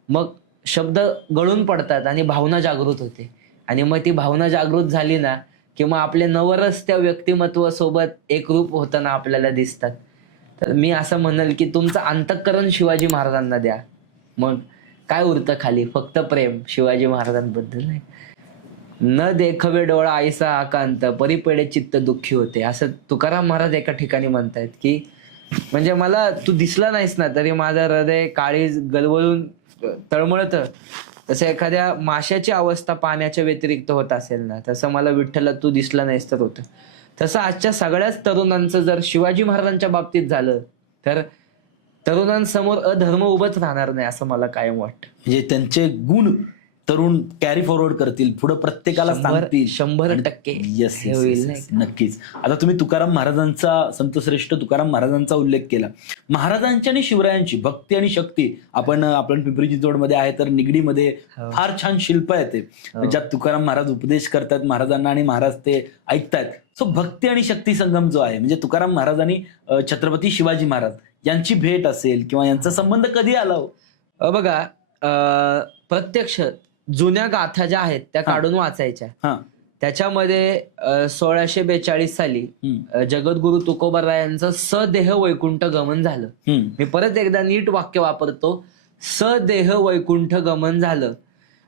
मग शब्द गळून पडतात आणि भावना जागृत होते. आणि मग ती भावना जागृत झाली ना किंवा आपले नवरस त्या व्यक्तिमत्वासोबत एकरूप होताना आपल्याला दिसतात. तर मी असं म्हणेल की तुमचं अंतःकरण शिवाजी महाराजांना द्या, मग काय उरतं खाली, फक्त प्रेम शिवाजी महाराजांबद्दल. नाही, न देखवे डोळा आईसा आकांत, परिपेडे चित्त दुःखी होते, असं तुकाराम महाराज एका ठिकाणी म्हणतायत. की म्हणजे मला तू दिसला नाहीस ना तरी माझं हृदय काळीज गलबलून तळमळतं. तसं एखाद्या माशाची अवस्था पाण्याच्या व्यतिरिक्त होत असेल ना, तसं मला विठ्ठला तू दिसला नाहीस तर होतं. तसं आजच्या सगळ्याच तरुणांचं जर शिवाजी महाराजांच्या बाबतीत झालं तर तरुणांसमोर अधर्म उभंच राहणार नाही असं मला कायम वाटतं. म्हणजे त्यांचे गुण तरुण कॅरी फॉरवर्ड करतील, पुढे प्रत्येकाला सांगतील. 100% येस, नक्कीच. आता तुम्ही तुकाराम महाराजांचा, संतश्रेष्ठ तुकाराम महाराजांचा उल्लेख केला. महाराजांची आणि शिवरायांची भक्ती आणि शक्ती, आपण पिंपरी चिंचवडमध्ये आहे तर निगडीमध्ये फार छान शिल्प आहे ते, ज्यात तुकाराम महाराज उपदेश करतात महाराजांना आणि महाराज ते ऐकतायत. सो भक्ती आणि शक्ती संगम जो आहे, म्हणजे तुकाराम महाराज आणि छत्रपती शिवाजी महाराज यांची भेट असेल किंवा यांचा संबंध कधी आला हो? बघा, प्रत्यक्ष जुन्या गाथा ज्या आहेत त्या काढून वाचायच्या. त्याच्यामध्ये 1642 साली जगद्गुरु तुकोबारायांचं सदेह वैकुंठ गमन झालं. मी परत एकदा नीट वाक्य वापरतो, सदेह वैकुंठ गमन झालं.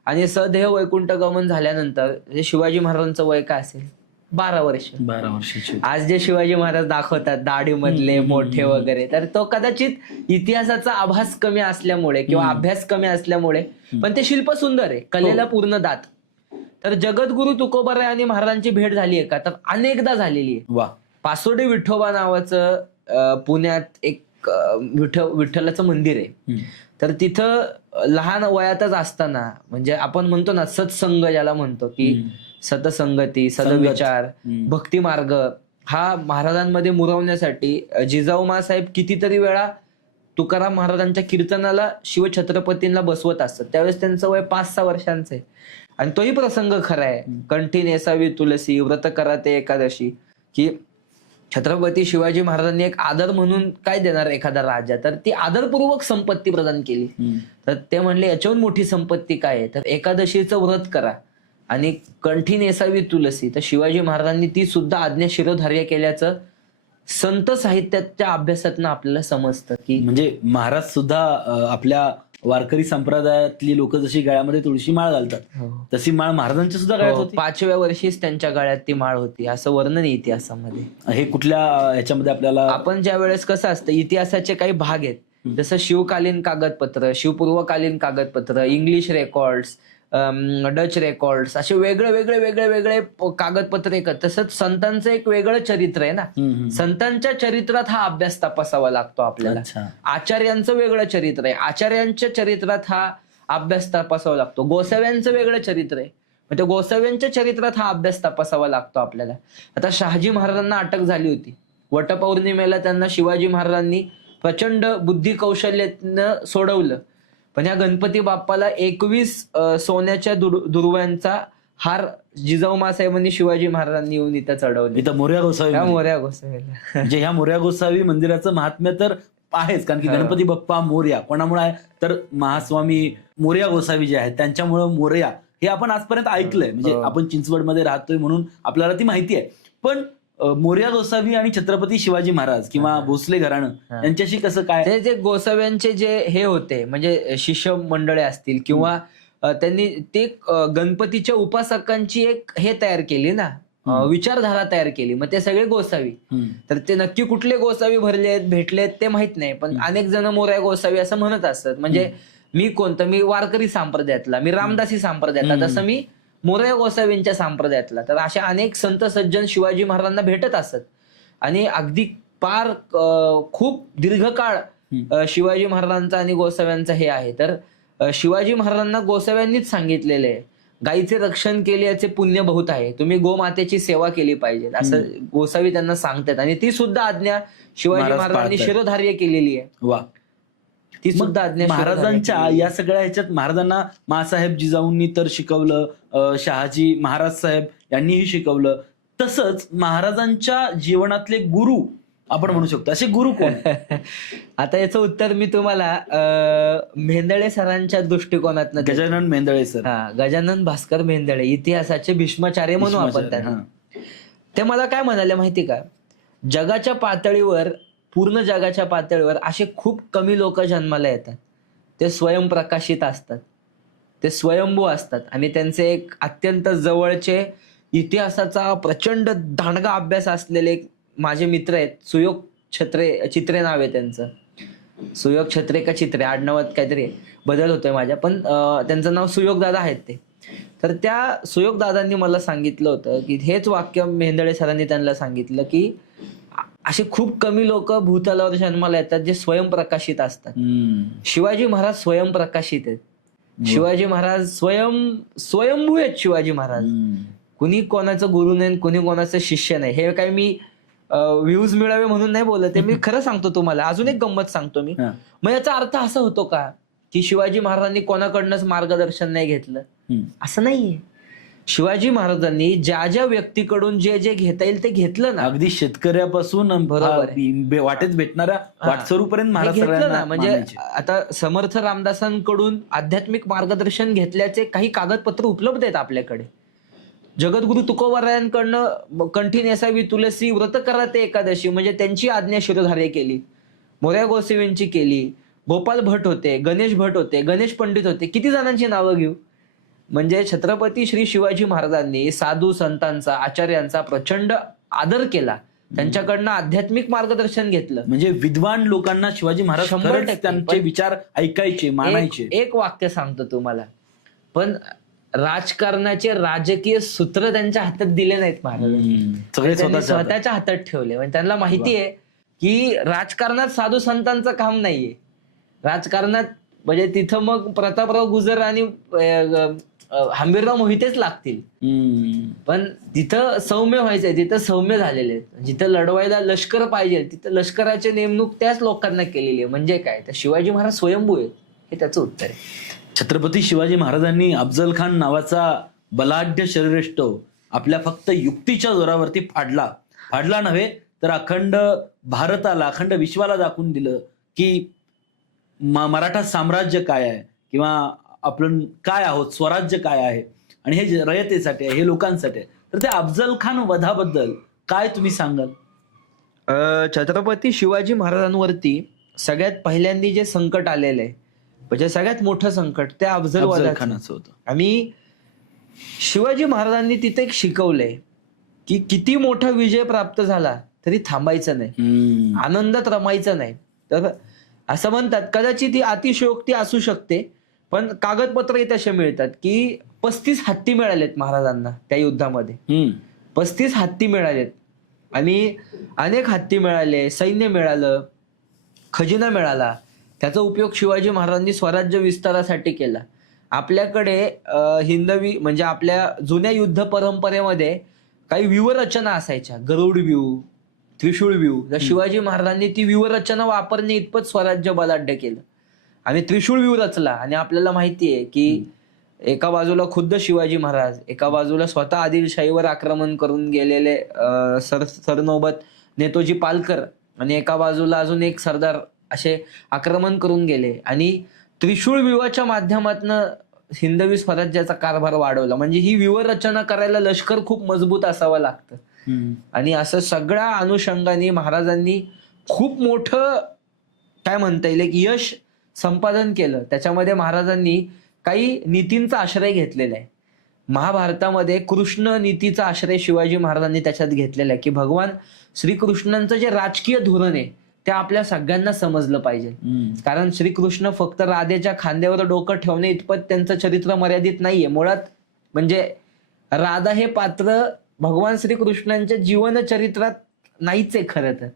आणि सदेह वैकुंठ गमन झाल्यानंतर शिवाजी महाराजांचं वय काय असेल, 12 वर्ष. 12 वर्षाचे. आज जे शिवाजी महाराज दाखवतात दाढीमधले मोठे वगैरे, तर तो कदाचित इतिहासाचा आभास कमी असल्यामुळे किंवा अभ्यास कमी असल्यामुळे, पण ते शिल्प सुंदर आहे, कलेला पूर्ण दात. तर जगद्गुरु तुकोबाराय आणि महाराजांची भेट झाली आहे का, तर अनेकदा झालेली आहे. पासोडे विठोबा नावाचं पुण्यात एक विठ्ठलाचं मंदिर आहे. तर तिथं लहान वयातच असताना, म्हणजे आपण म्हणतो ना सत्संग ज्याला म्हणतो, की सतसंगती, सदविचार, भक्ती मार्ग हा महाराजांमध्ये मुरवण्यासाठी जिजाऊ साहेब कितीतरी वेळा तुकाराम महाराजांच्या कीर्तनाला शिवछत्रपतींना बसवत असतात. त्यावेळेस त्यांचं वय 5-6 वर्षांचं आहे. आणि तोही प्रसंग खरा आहे, कंठी नेसावी तुलसी, व्रत कराते एकादशी, की छत्रपती शिवाजी महाराजांनी एक आदर म्हणून काय देणार एखादा राजा, तर ती आदरपूर्वक संपत्ती प्रदान केली. तर ते म्हणले याच्याहून मोठी संपत्ती काय आहे, तर एकादशीचं व्रत करा. आणि कंठी नेसावी तुलसी, तर शिवाजी महाराजांनी ती सुद्धा आज्ञा शिरोधार्य केल्याचं संत साहित्याच्या अभ्यासातनं आपल्याला समजतं की म्हणजे महाराज सुद्धा आपल्या वारकरी संप्रदायातली लोक जशी गळ्यामध्ये तुळशी माळ घालतात हो. तशी माळ महाराजांच्या सुद्धा गळ्यात हो, होती. 5व्या वर्षीच त्यांच्या गळ्यात ती माळ होती असं वर्णन आहे इतिहासामध्ये. हे कुठल्या ह्याच्यामध्ये आपल्याला आपण ज्या वेळेस कसं असतं, इतिहासाचे काही भाग आहेत जसं शिवकालीन कागदपत्र, शिवपूर्वकालीन कागदपत्र, इंग्लिश रेकॉर्ड्स, डच रेकॉर्ड्स, असे वेगळे वेगळे वेगळे वेगळे कागदपत्र एकच. तसंच संतांचं एक वेगळं चरित्र आहे ना. संतांच्या चरित्रात हा अभ्यास तपासावा लागतो आपल्याला. अच्छा. आचार्यांचं वेगळं चरित्र आहे, आचार्यांच्या चरित्रात हा अभ्यास तपासावा लागतो. गोसाव्यांचं वेगळं चरित्र आहे, मग त्या गोसाव्यांच्या चरित्रात हा अभ्यास तपासावा लागतो आपल्याला. आता शहाजी महाराजांना अटक झाली होती. वटपौर्णिमेला त्यांना शिवाजी महाराजांनी प्रचंड बुद्धी कौशल्यानं सोडवलं, पण या गणपती बाप्पाला 21 सोन्याच्या दुर्व्यांचा हार जिजाऊ मासाहेबांनी शिवाजी महाराजांनी येऊन इथं चढवले. इथं मोरया गोसावी त्या मोरया गोसावीला. म्हणजे ह्या मोरया गोसावी मंदिराचं महात्म्य तर आहेच, कारण की हो. गणपती बाप्पा मोरया कोणामुळे आहे तर महास्वामी मोरया गोसावी जे आहेत त्यांच्यामुळं मोरया हे आपण आजपर्यंत ऐकलंय. म्हणजे हो. आपण चिंचवडमध्ये राहतोय म्हणून आपल्याला ती माहिती आहे. पण मोरया गोसावी आणि छत्रपती शिवाजी महाराज किंवा भोसले घराणं यांच्याशी कसं काय? ते जे गोसाव्यांचे जे हे होते म्हणजे शिष्य मंडळे असतील किंवा त्यांनी ते गणपतीच्या उपासकांची एक हे तयार केली ना, विचारधारा तयार केली. मग ते सगळे गोसावी. तर ते नक्की कुठले गोसावी भरले आहेत भेटलेत ते माहित नाही, पण अनेक जण मोरया गोसावी असं म्हणत असतात. म्हणजे मी कोणतं, मी वारकरी संप्रदायातला, मी रामदासी संप्रदायातला, तसं मी मोरया गोसावींच्या संप्रदायातला. तर अशा अनेक संत सज्जन शिवाजी महाराजांना भेटत असत आणि अगदी पार खूप दीर्घकाळ शिवाजी महाराजांचा आणि गोसाव्यांचा हे आहे. तर शिवाजी महाराजांना गोसाव्यांनीच सांगितलेलं आहे, गायीचे रक्षण केले याचे पुण्य बहुत आहे, तुम्ही गोमातेची सेवा केली पाहिजे, असं गोसावी त्यांना सांगतात. आणि ती सुद्धा आज्ञा शिवाजी महाराजांनी शिरोधार्य केलेली आहे. वा. ती सुद्धा आज्ञा महाराजांच्या या सगळ्या ह्याच्यात महाराजांना मासाहेब जिजाऊंनी तर शिकवलं, शहाजी महाराज साहेब यांनीही शिकवलं. तसंच महाराजांच्या जीवनातले गुरु आपण म्हणू शकतो, असे गुरु कोण? आता याचं उत्तर मी तुम्हाला मेंदळे सरांच्या दृष्टिकोनातनं देतो. गजानन मेंदळे सर. गजानन भास्कर मेंदळे, इतिहासाचे भीष्माचार्य म्हणू आपण त्यांना. ते मला काय म्हणाले माहिती का, जगाच्या पातळीवर, पूर्ण जगाच्या पातळीवर असे खूप कमी लोक जन्माला येतात. ते स्वयंप्रकाशित असतात, ते स्वयंभू असतात आणि त्यांचे एक अत्यंत जवळचे इतिहासाचा प्रचंड दांडगा अभ्यास असलेले माझे मित्र आहेत. सुयोग चित्रे नाव आहे त्यांचं. सुयोग छत्रे का चित्रे, आडनावात काहीतरी बदल होतोय माझ्या, पण त्यांचं नाव सुयोग दादा आहेत ते. तर त्या सुयोग दादांनी मला सांगितलं होतं की हेच वाक्य मेंदळे सरांनी त्यांना सांगितलं की असे खूप कमी लोक भूतलावर जन्माला येतात जे स्वयंप्रकाशित असतात. शिवाजी महाराज स्वयंप्रकाशित आहेत. शिवाजी महाराज स्वयंभू आहेत. शिवाजी महाराज कुणी कोणाचं गुरु नाही, कुणी कोणाचं शिष्य नाही. हे काही मी व्ह्यूज मिळावे म्हणून नाही बोलत, ते मी खरं सांगतो तुम्हाला. अजून एक गंमत सांगतो मी. मग याचा अर्थ असा होतो का की शिवाजी महाराजांनी कोणाकडनंच मार्गदर्शन नाही घेतलं? असं नाहीये. शिवाजी महाराजांनी ज्या ज्या व्यक्तीकडून जे जे घेता येईल ते घेतलं ना. अगदी शेतकऱ्यापासून बरोबर वाटेत भेटणाऱ्या वाटसरूपर्यंत महाराज घेतलं ना. म्हणजे आता समर्थ रामदासांकडून आध्यात्मिक मार्गदर्शन घेतल्याचे काही कागदपत्र उपलब्ध आहेत आपल्याकडे. जगद्गुरु तुकोबारायांकडनं कंठी नेसावी तुलसी, व्रत करा ते एकादशी, म्हणजे त्यांची आज्ञा शिरोधार्य केली. मोरया गोसावींची केली. गोपाल भट होते, गणेश भट होते, गणेश पंडित होते. किती जणांची नावं घेऊ. म्हणजे छत्रपती श्री शिवाजी महाराजांनी साधू संतांचा, आचार्यांचा प्रचंड आदर केला, त्यांच्याकडनं आध्यात्मिक मार्गदर्शन घेतलं. म्हणजे विद्वान लोकांना शिवाजी महाराज 100% त्यांचे विचार ऐकायचे, मानायचे. एक वाक्य सांगतो तुम्हाला, पण राजकारणाचे राजकीय सूत्र त्यांच्या हातात दिले नाहीत महाराजांनी. सगळे स्वतःच्या हातात ठेवले. म्हणजे त्यांना माहिती आहे की राजकारणात साधू संतांचं काम नाहीये. राजकारणात म्हणजे तिथं मग प्रतापराव गुजर आणि हंबीरराव मोहितेच लागतील. पण तिथं सौम्य व्हायचंय, तिथं सौम्य झालेले आहेत. जिथं लढवायला लष्कर पाहिजे तिथं लष्कराची नेमणूक त्याच लोकांना केलेली आहे. म्हणजे काय, तर शिवाजी महाराज स्वयंभू आहेत, हे त्याचं उत्तर आहे. छत्रपती शिवाजी महाराजांनी अफजल खान नावाचा बलाढ्य शरीरष्ट आपल्या फक्त युक्तीच्या जोरावरती फाडला नव्हे तर अखंड भारताला, अखंड विश्वाला दाखवून दिलं की मराठा साम्राज्य काय आहे किंवा आपण काय आहोत, स्वराज्य काय आहे. आणि हे जे रयतेसाठी आहे, हे लोकांसाठी आहे. तर त्या अफजल खान वधाबद्दल काय तुम्ही सांगाल? छत्रपती शिवाजी महाराजांवरती सगळ्यात पहिल्यांदा जे संकट आलेलं आहे, म्हणजे सगळ्यात मोठं संकट ते अफजल अफजल वधाचं. खानाचं होतं. आणि शिवाजी महाराजांनी तिथे एक शिकवलंय की किती मोठा विजय प्राप्त झाला तरी थांबायचं नाही, आनंदात रमायचं नाही. तर असं म्हणतात, कदाचित ही अतिशयोक्ती असू शकते, पण कागदपत्रही तसे मिळतात की 35 हत्ती मिळालेत महाराजांना त्या युद्धामध्ये. 35 हत्ती मिळालेत आणि अनेक हत्ती मिळाले, सैन्य मिळालं, खजिना मिळाला. त्याचा उपयोग शिवाजी महाराजांनी स्वराज्य विस्तारासाठी केला. आपल्याकडे हिंदवी म्हणजे आपल्या जुन्या युद्ध परंपरेमध्ये काही व्यूहरचना असायच्या, गरुड व्यूह, त्रिशूळ व्यूह. तर शिवाजी महाराजांनी ती व्यूहरचना वापरणे इतपत स्वराज्य बलाढ्य केलं आणि त्रिशूळ व्यूह रचला. आणि आपल्याला माहिती आहे की एका बाजूला खुद्द शिवाजी महाराज, एका बाजूला स्वतः आदिलशाहीवर आक्रमण करून गेलेले सरनौबत नेतोजी पालकर, आणि एका बाजूला अजून एक सरदार असे आक्रमण करून गेले. आणि त्रिशूळ व्यूहाच्या माध्यमातून हिंदवी स्वराज्याचा कारभार वाढवला. म्हणजे ही व्यूहरचना करायला लष्कर खूप मजबूत असावं लागतं. आणि असं सगळ्या अनुषंगाने महाराजांनी खूप मोठं काय म्हणता येईल एक यश संपादन केलं. त्याच्यामध्ये महाराजांनी काही नीतींचा आश्रय घेतलेला आहे. महाभारतामध्ये कृष्ण नीतीचा आश्रय शिवाजी महाराजांनी त्याच्यात घेतलेला आहे की भगवान श्रीकृष्णांचं जे राजकीय धोरण आहे ते आपल्या सगळ्यांना समजलं पाहिजे. कारण श्रीकृष्ण फक्त राधेच्या खांद्यावर डोकं ठेवणे इतपत त्यांचं चरित्र मर्यादित नाहीये. मुळात म्हणजे राधा हे पात्र भगवान श्रीकृष्णांच्या जीवन चरित्रात नाहीच आहे खरं तर.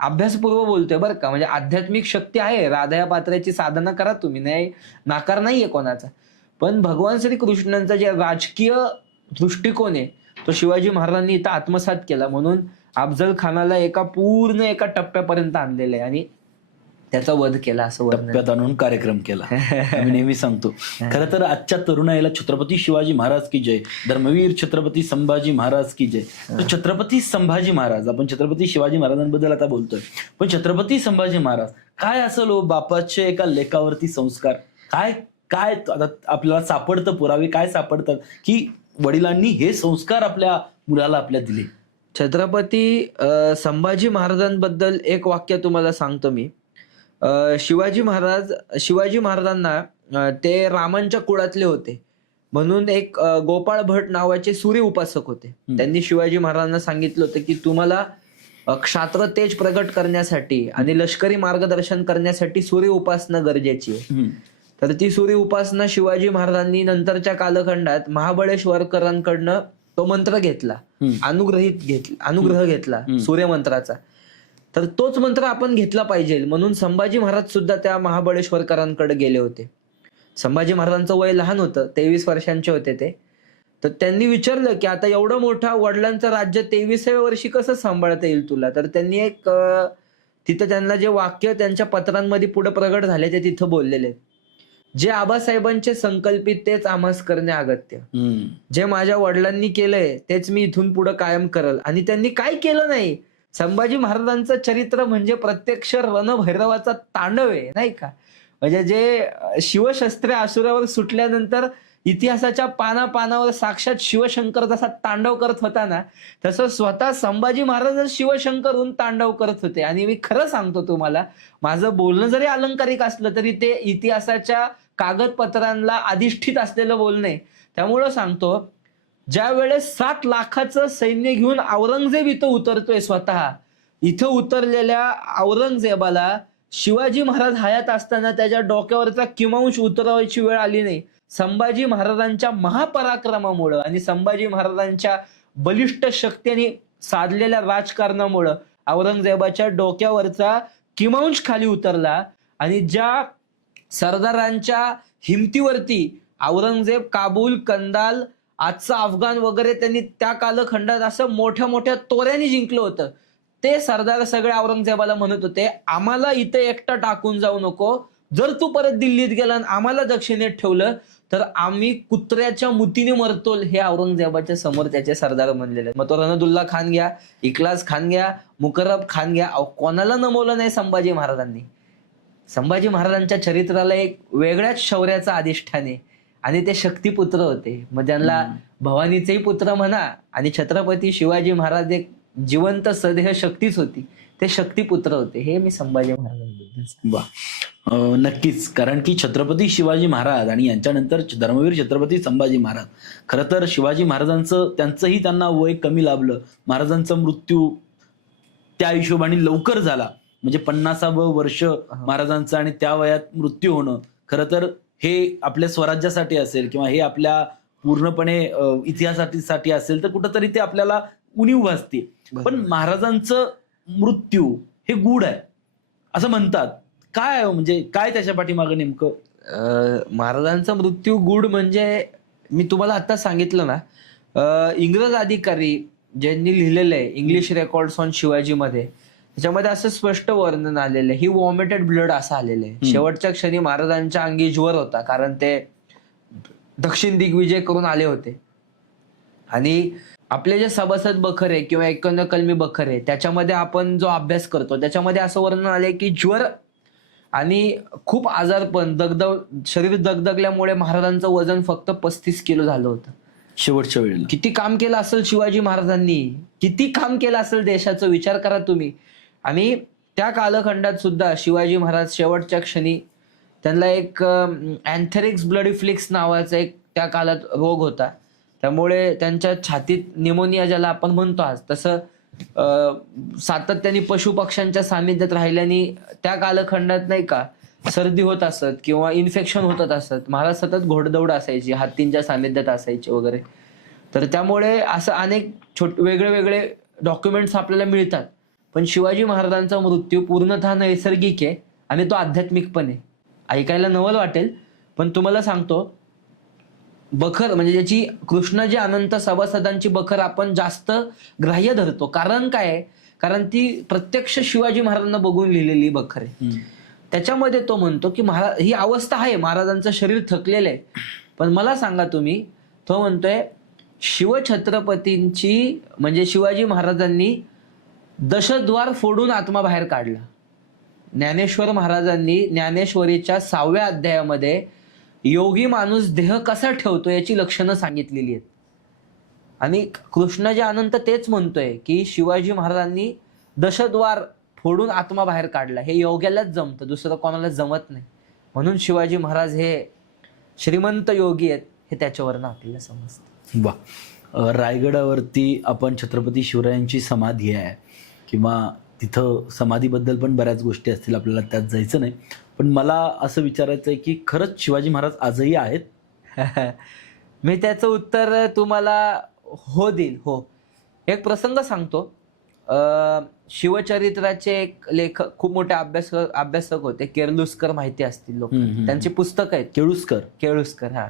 अभ्यासपूर्व बोलतोय बरं का, म्हणजे आध्यात्मिक शक्ती आहे, राधा या पात्राची साधना करा तुम्ही, नाही नाकार नाहीये कोणाचा. पण भगवान श्रीकृष्णांचा जे राजकीय दृष्टिकोन आहे तो शिवाजी महाराजांनी इथं आत्मसात केला. म्हणून अफजल खानाला एका टप्प्यापर्यंत आणलेलं आहे आणि त्याचा वध केला, असं टप्प्यात आणून कार्यक्रम केला. आम्ही नेहमी सांगतो. खरं तर आजच्या तरुणाईला छत्रपती शिवाजी महाराज की जय, धर्मवीर छत्रपती संभाजी महाराज की जय. तर छत्रपती संभाजी महाराज, आपण छत्रपती शिवाजी महाराजांबद्दल आता बोलतोय, पण छत्रपती संभाजी महाराज काय असं बापाचे एका लेकावरती संस्कार, काय काय आता आपल्याला सापडतं, पुरावे काय सापडतात की वडिलांनी हे संस्कार आपल्या मुलाला आपल्या दिले? छत्रपती संभाजी महाराजांबद्दल एक वाक्य तुम्हाला सांगतो मी. शिवाजी महाराजांना ते रामांच्या कुळातले होते म्हणून एक गोपाळ भट नावाचे सूर्य उपासक होते. त्यांनी शिवाजी महाराजांना सांगितलं होतं की तुम्हाला क्षात्र तेज प्रगट करण्यासाठी आणि लष्करी मार्गदर्शन करण्यासाठी सूर्य उपासना गरजेची आहे. तर ती सूर्य उपासना शिवाजी महाराजांनी नंतरच्या कालखंडात महाबळेश्वरकरांकडनं तो मंत्र घेतला, अनुग्रह घेतला सूर्य मंत्राचा. तर तोच मंत्र आपण घेतला पाहिजे म्हणून संभाजी महाराज सुद्धा त्या महाबळेश्वरकरांकडे गेले होते. संभाजी महाराजांचं वय लहान होतं, 23 वर्षांचे होते ते. तर त्यांनी विचारलं की आता एवढं मोठं वडिलांचं राज्य 23व्या वर्षी कसं सांभाळता येईल तुला? तर त्यांनी एक तिथं त्यांना जे वाक्य त्यांच्या पत्रांमध्ये पुढे प्रगट झाले ते तिथं बोललेले, जे आबासाहेबांचे संकल्पित तेच आम्हास करणे अगत्य. जे माझ्या वडिलांनी केलंय तेच मी इथून पुढे कायम करल. आणि त्यांनी काय केलं नाही. संभाजी महाराजांचं चरित्र म्हणजे प्रत्यक्ष रणभैरवाचा तांडव आहे, नाही का? म्हणजे जे शिवशस्त्रे असुरावर सुटल्यानंतर इतिहासाच्या पानापानावर साक्षात शिवशंकर जसा तांडव करत होता ना, तसं स्वतः संभाजी महाराज शिवशंकर होऊन तांडव करत होते. आणि मी खरं सांगतो तुम्हाला, माझं बोलणं जरी अलंकारिक असलं तरी ते इतिहासाच्या कागदपत्रांना अधिष्ठित असलेलं बोलणं आहे. त्यामुळं सांगतो, ज्या वेळेस 7 लाखाचं सैन्य घेऊन औरंगजेब इथं उतरतोय, स्वतः इथं उतरलेल्या औरंगजेबाला शिवाजी महाराज हयात असताना त्याच्या डोक्यावरचा किमांश उतरवायची वेळ आली नाही. संभाजी महाराजांच्या महापराक्रमामुळं आणि संभाजी महाराजांच्या बलिष्ठ शक्तीने साधलेल्या राजकारणामुळं औरंगजेबाच्या डोक्यावरचा किमांश खाली उतरला. आणि ज्या सरदारांच्या हिमतीवरती औरंगजेब काबूल, कंदाल, आजचा अफगाण वगैरे त्यांनी त्या कालखंडात असं मोठ्या मोठ्या तोऱ्याने जिंकलं होतं, ते सरदार सगळे औरंगजेबाला म्हणत होते, आम्हाला इथे एकटा टाकून जाऊ नको, जर तू परत दिल्लीत गेला आणि आम्हाला दक्षिणेत ठेवलं तर आम्ही कुत्र्याच्या मुतीने मरतो. हे औरंगजेबाच्या समोर त्याचे सरदार म्हणलेले. मग तो रणदुल्ला खान घ्या, इकलास खान घ्या, मुकरब खान घ्या, कोणाला नमवलं नाही संभाजी महाराजांनी. संभाजी महाराजांच्या चरित्राला एक वेगळ्याच शौर्याचा अधिष्ठान आहे. आणि ते शक्तिपुत्र होते. मग त्यांना भवानीचेही पुत्र म्हणा आणि छत्रपती शिवाजी महाराज एक जिवंत सदेह शक्तीच होती. ते शक्तिपुत्र होते. हे मी संभाजी महाराजांबद्दल सांगेन. वा. नक्कीच, कारण की छत्रपती शिवाजी महाराज आणि यांच्यानंतर धर्मवीर छत्रपती संभाजी महाराज, खरं तर शिवाजी महाराजांचं त्यांना वय कमी लाभलं. महाराजांचा मृत्यू त्या हिशोबाने लवकर झाला, म्हणजे 50वं वर्ष महाराजांचं आणि त्या वयात मृत्यू होणं, खरं तर हे आपल्या स्वराज्यासाठी असेल किंवा हे आपल्या पूर्णपणे इतिहासासाठी असेल तर कुठंतरी ते आपल्याला उणीव भासते. पण महाराजांचं मृत्यू हे गूढ आहे असं म्हणतात. काय म्हणजे काय त्याच्या पाठीमागे नेमकं? महाराजांचा मृत्यू गूढ म्हणजे मी तुम्हाला आता सांगितलं ना, इंग्रज अधिकारी ज्यांनी लिहिलेलं आहे इंग्लिश रेकॉर्ड्स ऑन शिवाजी मध्ये, त्याच्यामध्ये असं स्पष्ट वर्णन आलेलं आहे, ही वॉमिटेड ब्लड असं आलेलं आहे. शेवटच्या क्षणी महाराजांच्या अंगी ज्वर होता, कारण ते दक्षिण दिग्विजय करून आले होते. आणि आपले जे सभासद बखर आहे किंवा 51 कलमी बखर आहे त्याच्यामध्ये आपण जो अभ्यास करतो त्याच्यामध्ये असं वर्णन आलंय की ज्वर आणि खूप आजारपण, शरीर दगदगल्यामुळे महाराजांचं वजन फक्त 35 किलो झालं होतं शेवटच्या वेळेला. किती काम केलं असेल शिवाजी महाराजांनी, किती काम केलं असेल देशाचा विचार करा तुम्ही. आणि त्या कालखंडात सुद्धा शिवाजी महाराज शेवटच्या क्षणी त्यांना एक अँथेरिक्स ब्लडिफ्लिक्स नावाचा एक त्या काळात रोग होता. त्यामुळे त्यांच्या छातीत निमोनिया ज्याला आपण म्हणतो आज, तसं सातत्याने पशु पक्ष्यांच्या सानिध्यात राहिल्याने त्या कालखंडात नाही का सर्दी होत असत किंवा इन्फेक्शन होत असत. महाराज सतत घोडदौड असायची, हत्तींच्या सानिध्यात असायचे वगैरे. तर त्यामुळे असं अनेक वेगळे वेगळे डॉक्युमेंट्स आपल्याला मिळतात. पण शिवाजी महाराजांचा मृत्यू पूर्णतः नैसर्गिक आहे आणि तो आध्यात्मिक पण आहे. ऐकायला नवल वाटेल पण तुम्हाला सांगतो, बखर म्हणजे ज्याची कृष्णाजी अनंत सभासदांची बखर आपण जास्त ग्राह्य धरतो. कारण काय आहे? कारण ती प्रत्यक्ष शिवाजी महाराजांना बघून लिहिलेली बखर आहे. त्याच्यामध्ये तो म्हणतो की महाराज ही अवस्था आहे, महाराजांचं शरीर थकलेलं आहे, पण मला सांगा तुम्ही, तो म्हणतोय शिवछत्रपतींची म्हणजे शिवाजी महाराजांनी दशद्वार फोडून आत्मा बाहेर काढला. ज्ञानेश्वर महाराजांनी ज्ञानेश्वरीच्या 6व्या अध्यायामध्ये योगी माणूस देह कसा ठेवतो याची लक्षणं सांगितलेली आहेत. आणि कृष्णाजी अनंत तेच म्हणतोय की शिवाजी महाराजांनी दशद्वार फोडून आत्मा बाहेर काढला. हे योग्यालाच जमतं, दुसरं कोणाला जमत नाही. म्हणून शिवाजी महाराज हे श्रीमंत योगी आहेत हे त्याच्यावरनं आपल्याला समजतं. वा. रायगडावरती आपण छत्रपती शिवरायांची समाधी आहे किंवा तिथं समाधीबद्दल पण बऱ्याच गोष्टी असतील, आपल्याला त्यात जायचं नाही. पण मला असं विचारायचं आहे की खरंच शिवाजी महाराज आजही आहेत? मी त्याचं उत्तर तुम्हाला हो देईल. हो, एक प्रसंग सांगतो. शिवचरित्राचे एक लेखक, खूप मोठे अभ्यासक होते, केर्लुस्कर, माहिती असतील लोक, त्यांची पुस्तकं आहेत. केळुस्कर हा.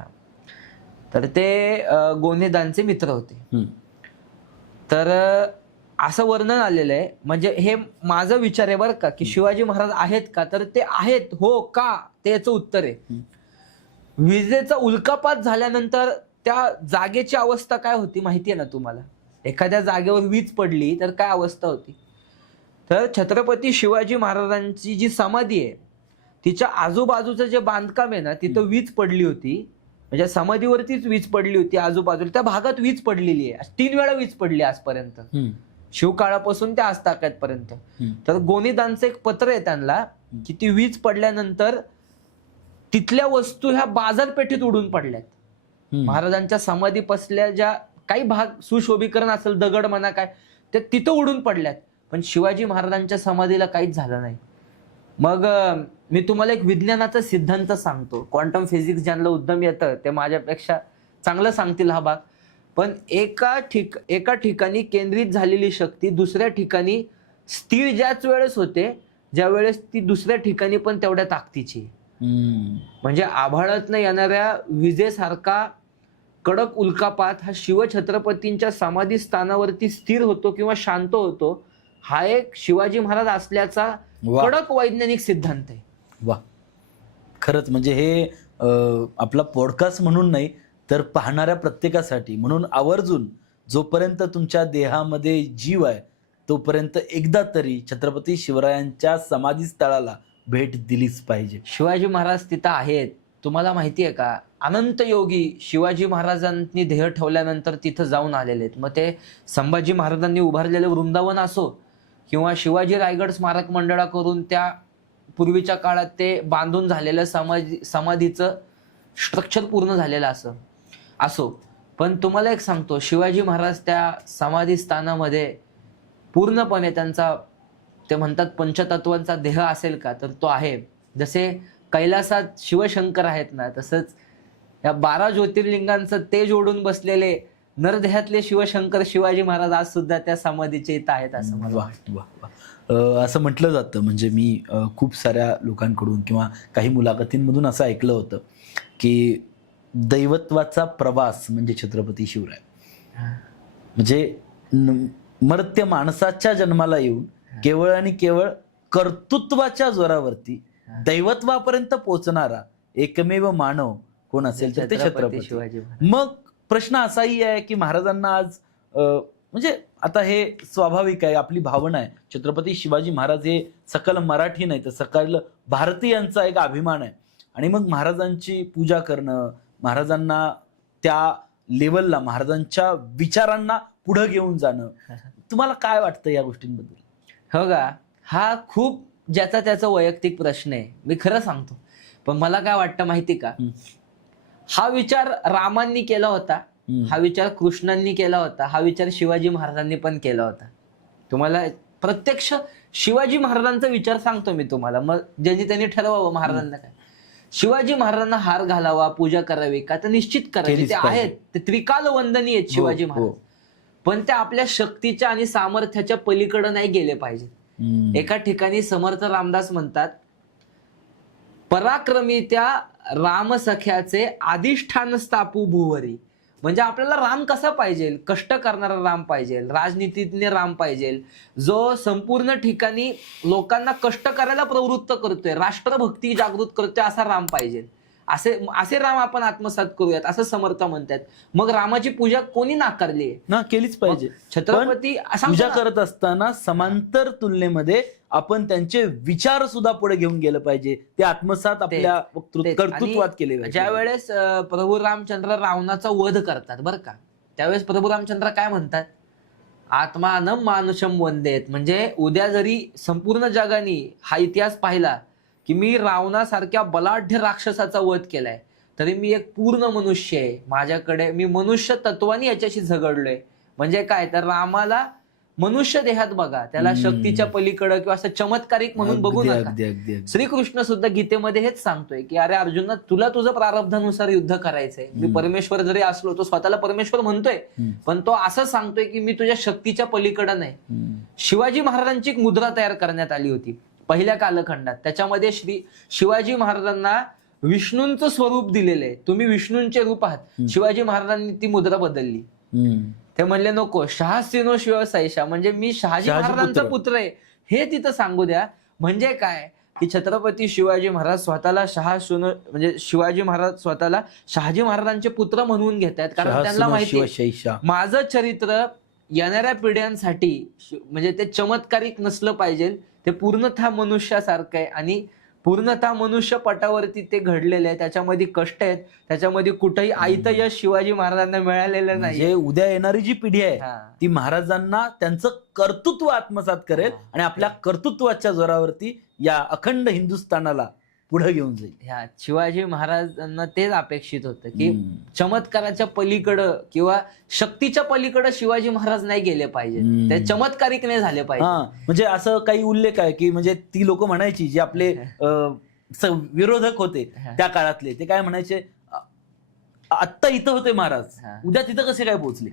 तर ते गोनेदांचे मित्र होते. तर असं वर्णन आलेलं आहे, म्हणजे हे माझा विचार आहे बरं का, की शिवाजी महाराज आहेत का, तर ते आहेत. हो का, ते याचं उत्तर आहे. विजेचा उल्कापात झाल्यानंतर त्या जागेची अवस्था काय होती माहिती आहे ना तुम्हाला? एखाद्या जागेवर वीज पडली तर काय अवस्था होती? तर छत्रपती शिवाजी महाराजांची जी समाधी आहे तिच्या आजूबाजूचं जे बांधकाम आहे ना, तिथं वीज पडली होती. म्हणजे समाधीवरतीच वीज पडली होती, आजूबाजूला त्या भागात वीज पडलेली आहे. 3 वेळा वीज पडली आजपर्यंत, शिवकाळापासून त्या आजतागायतपर्यंत. तर गोनीदांचं एक पत्र आहे त्यांना की ती वीज पडल्यानंतर तिथल्या वस्तू ह्या बाजारपेठेत उडून पडल्यात. महाराजांच्या समाधी पसल्या ज्या काही भाग सुशोभीकरण असेल, दगड म्हणा काय, ते तिथं उडून पडल्यात. पण शिवाजी महाराजांच्या समाधीला काहीच झालं नाही. मग मी तुम्हाला एक विज्ञानाचा सिद्धांत सांगतो. क्वांटम फिजिक्स ज्यांना उद्यम येतं ते माझ्यापेक्षा चांगलं सांगतील हा भाग. पण एका ठिकाणी केंद्रित झालेली शक्ती दुसऱ्या ठिकाणी स्थिर ज्याच वेळेस होते, ज्या वेळेस ती दुसऱ्या ठिकाणी पण तेवढ्या ताकदीची. म्हणजे आभाळातनं येणाऱ्या विजेसारखा कडक उल्कापात हा शिवछत्रपतींच्या समाधी स्थानावरती स्थिर होतो किंवा शांत होतो. हा एक शिवाजी महाराज असल्याचा कडक वैज्ञानिक सिद्धांत आहे. वा. खरंच म्हणजे हे आपला पॉडकास्ट म्हणून नाही तर पाहणाऱ्या प्रत्येकासाठी, म्हणून आवर्जून जोपर्यंत तुमच्या देहामध्ये जीव आहे तोपर्यंत एकदा तरी छत्रपती शिवरायांच्या समाधी स्थळाला भेट दिलीच पाहिजे. शिवाजी महाराज तिथं आहेत. तुम्हाला माहिती आहे का, अनंत योगी शिवाजी महाराजांनी ध्येय ठेवल्यानंतर तिथं जाऊन आलेले आहेत. मग ते संभाजी महाराजांनी उभारलेले वृंदावन असो किंवा शिवाजी रायगड स्मारक मंडळाकडून त्या पूर्वीच्या काळात ते बांधून झालेलं समाधीचं स्ट्रक्चर पूर्ण झालेलं असो. पण तुम्हाला एक सांगतो, शिवाजी महाराज त्या समाधी स्थानामध्ये पूर्णपणे त्यांचा ते म्हणतात पंचतत्वांचा देह असेल का, तर तो आहे. जसे कैलासात शिवशंकर आहेत ना, तसंच या 12 ज्योतिर्लिंगांचं तेज ओढून बसलेले नरदेहातले शिवशंकर शिवाजी महाराज आज सुद्धा त्या समाधीचे इथं आहेत असं मला वाटतं. असं म्हटलं जातं, म्हणजे मी खूप साऱ्या लोकांकडून किंवा काही मुलाखतींमधून असं ऐकलं होतं की दैवत्वाचा प्रवास म्हणजे छत्रपती शिवराय. म्हणजे मर्त्य माणसाच्या जन्माला येऊन केवळ आणि केवळ कर्तृत्वाच्या जोरावरती दैवत्वापर्यंत पोहोचणारा एकमेव मानव कोण असेल तर ते छत्रपती शिवाजी. मग प्रश्न असाही आहे की महाराजांना आज म्हणजे आता हे स्वाभाविक आहे, आपली भावना आहे, छत्रपती शिवाजी महाराज हे सकल मराठी नाही तर सकल भारतीयांचा एक अभिमान आहे. आणि मग महाराजांची पूजा करणं, महाराजांना त्या लेवलला, महाराजांच्या विचारांना पुढे घेऊन जाणं, तुम्हाला काय वाटतं या गोष्टींबद्दल? हो का, हा खूप ज्याचा त्याचा वैयक्तिक प्रश्न आहे, मी खरं सांगतो. पण मला काय वाटतं माहिती का, हा विचार रामांनी केला होता, हा विचार कृष्णांनी केला होता, हा विचार शिवाजी महाराजांनी पण केला होता. तुम्हाला प्रत्यक्ष शिवाजी महाराजांचा विचार सांगतो मी तुम्हाला, मग ज्यांनी त्यांनी ठरवावं महाराजांना काय. शिवाजी महाराजांना हार घालावा, पूजा करावी का, तर निश्चित करावी. ते आहेत, ते त्रिकाल वंदनीय आहेत शिवाजी महाराज. पण ते आपल्या शक्तीच्या आणि सामर्थ्याच्या पलीकडे नाही गेले पाहिजे. एका ठिकाणी समर्थ रामदास म्हणतात, पराक्रमी त्या रामसख्याचे अधिष्ठान स्थापू भुवरी. म्हणजे आपल्याला राम कसा पाहिजे, कष्ट करणारा राम पाहिजे, राजनीतीज्ञ राम पाहिजे, जो संपूर्ण ठिकाणी लोकांना कष्ट करायला प्रवृत्त करतोय, राष्ट्रभक्ती जागृत करतोय, असा राम पाहिजे. असे राम आपण आत्मसात करूयात असं समर्थ म्हणतात. मग रामाची पूजा कोणी नाकारली ना, केलीच पाहिजे. छत्रपती पूजा करत असताना समांतर तुलनेमध्ये आपण त्यांचे विचार सुद्धा पुढे घेऊन गेलं पाहिजे, ते आत्मसात आपल्या कर्तृत्वात केले पाहिजे. ज्या वेळेस प्रभू रामचंद्र रावणाचा वध करतात बरं का, त्यावेळेस प्रभू रामचंद्र काय म्हणतात, आत्मानं मानुषम वंदेत. म्हणजे उद्या जरी संपूर्ण जगाने हा इतिहास पाहिला की मी रावणासारख्या बलाढ्य राक्षसाचा वध केलाय, तरी मी एक पूर्ण मनुष्य आहे, माझ्याकडे मी मनुष्य तत्वानी याच्याशी झगडलोय. म्हणजे काय, तर रामाला मनुष्य देहात बघा, त्याला शक्तीच्या पलीकडं किंवा असं चमत्कारिक म्हणून बघू नका. श्रीकृष्ण सुद्धा गीतेमध्ये हेच सांगतोय की अरे अर्जुना, तुला तुझं प्रारब्धानुसार युद्ध करायचंय. मी परमेश्वर जरी असलो, तो स्वतःला परमेश्वर म्हणतोय, पण तो असं सांगतोय की मी तुझ्या शक्तीच्या पलीकडं नाही. शिवाजी महाराजांची एक मुद्रा तयार करण्यात आली होती पहिल्या कालखंडात, त्याच्यामध्ये शिवाजी महाराजांना विष्णूंचं स्वरूप दिलेलं आहे, तुम्ही विष्णूंचे रूप आहात. शिवाजी महाराजांनी ती मुद्रा बदलली. ते म्हणले नको, शहासिनो शिवसाईशा, म्हणजे मी शहाजी महाराजांचा पुत्र आहे हे तिथं सांगू द्या. म्हणजे काय की छत्रपती शिवाजी महाराज स्वतःला म्हणजे शिवाजी महाराज स्वतःला शहाजी महाराजांचे पुत्र म्हणून घेत आहेत, कारण त्यांना माहिती माझं चरित्र येणाऱ्या पिढ्यांसाठी म्हणजे ते चमत्कारिक नसलं पाहिजे, ते पूर्णतः मनुष्यासारखं आहे आणि पूर्णतः मनुष्य पटावरती ते घडलेले आहे. त्याच्यामध्ये कष्ट आहेत, त्याच्यामध्ये कुठेही आयतं यश शिवाजी महाराजांना मिळालेलं नाही. म्हणजे उद्या येणारी जी पिढी आहे ती महाराजांना त्यांचं कर्तृत्व आत्मसात करेल आणि आपल्या कर्तृत्वाच्या जोरावरती या अखंड हिंदुस्थानाला पुढे घेऊन जाईल. ह्या शिवाजी महाराजांना तेच अपेक्षित होतं की चमत्काराच्या पलीकडं किंवा शक्तीच्या पलीकडं शिवाजी महाराज नाही गेले पाहिजे, ते चमत्कारिक नाही झाले पाहिजे. म्हणजे असं काही उल्लेख आहे की म्हणजे ती लोक म्हणायची, जे आपले विरोधक होते त्या काळातले, ते काय म्हणायचे, आत्ता इथं होते महाराज, उद्या तिथं कसे काय पोहोचले,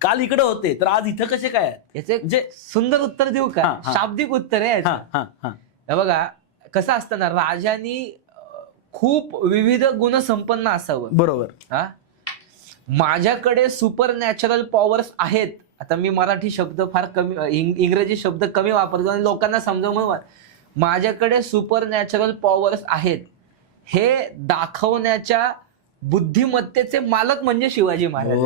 काल इकडे होते तर आज इथं कसे काय. याचे म्हणजे सुंदर उत्तर देऊ का, शाब्दिक उत्तर आहे बघा. कसं असतं ना, राजांनी खूप विविध गुण संपन्न असावं. बरोबर. माझ्याकडे सुपर नॅचरल पॉवर्स आहेत. आता मी मराठी शब्द फार कमी, इंग्रजी शब्द कमी वापरतो आणि लोकांना समजावून म्हणून, माझ्याकडे सुपर नॅचरल पॉवर्स आहेत हे दाखवण्याच्या बुद्धिमत्तेचे मालक म्हणजे शिवाजी महाराज.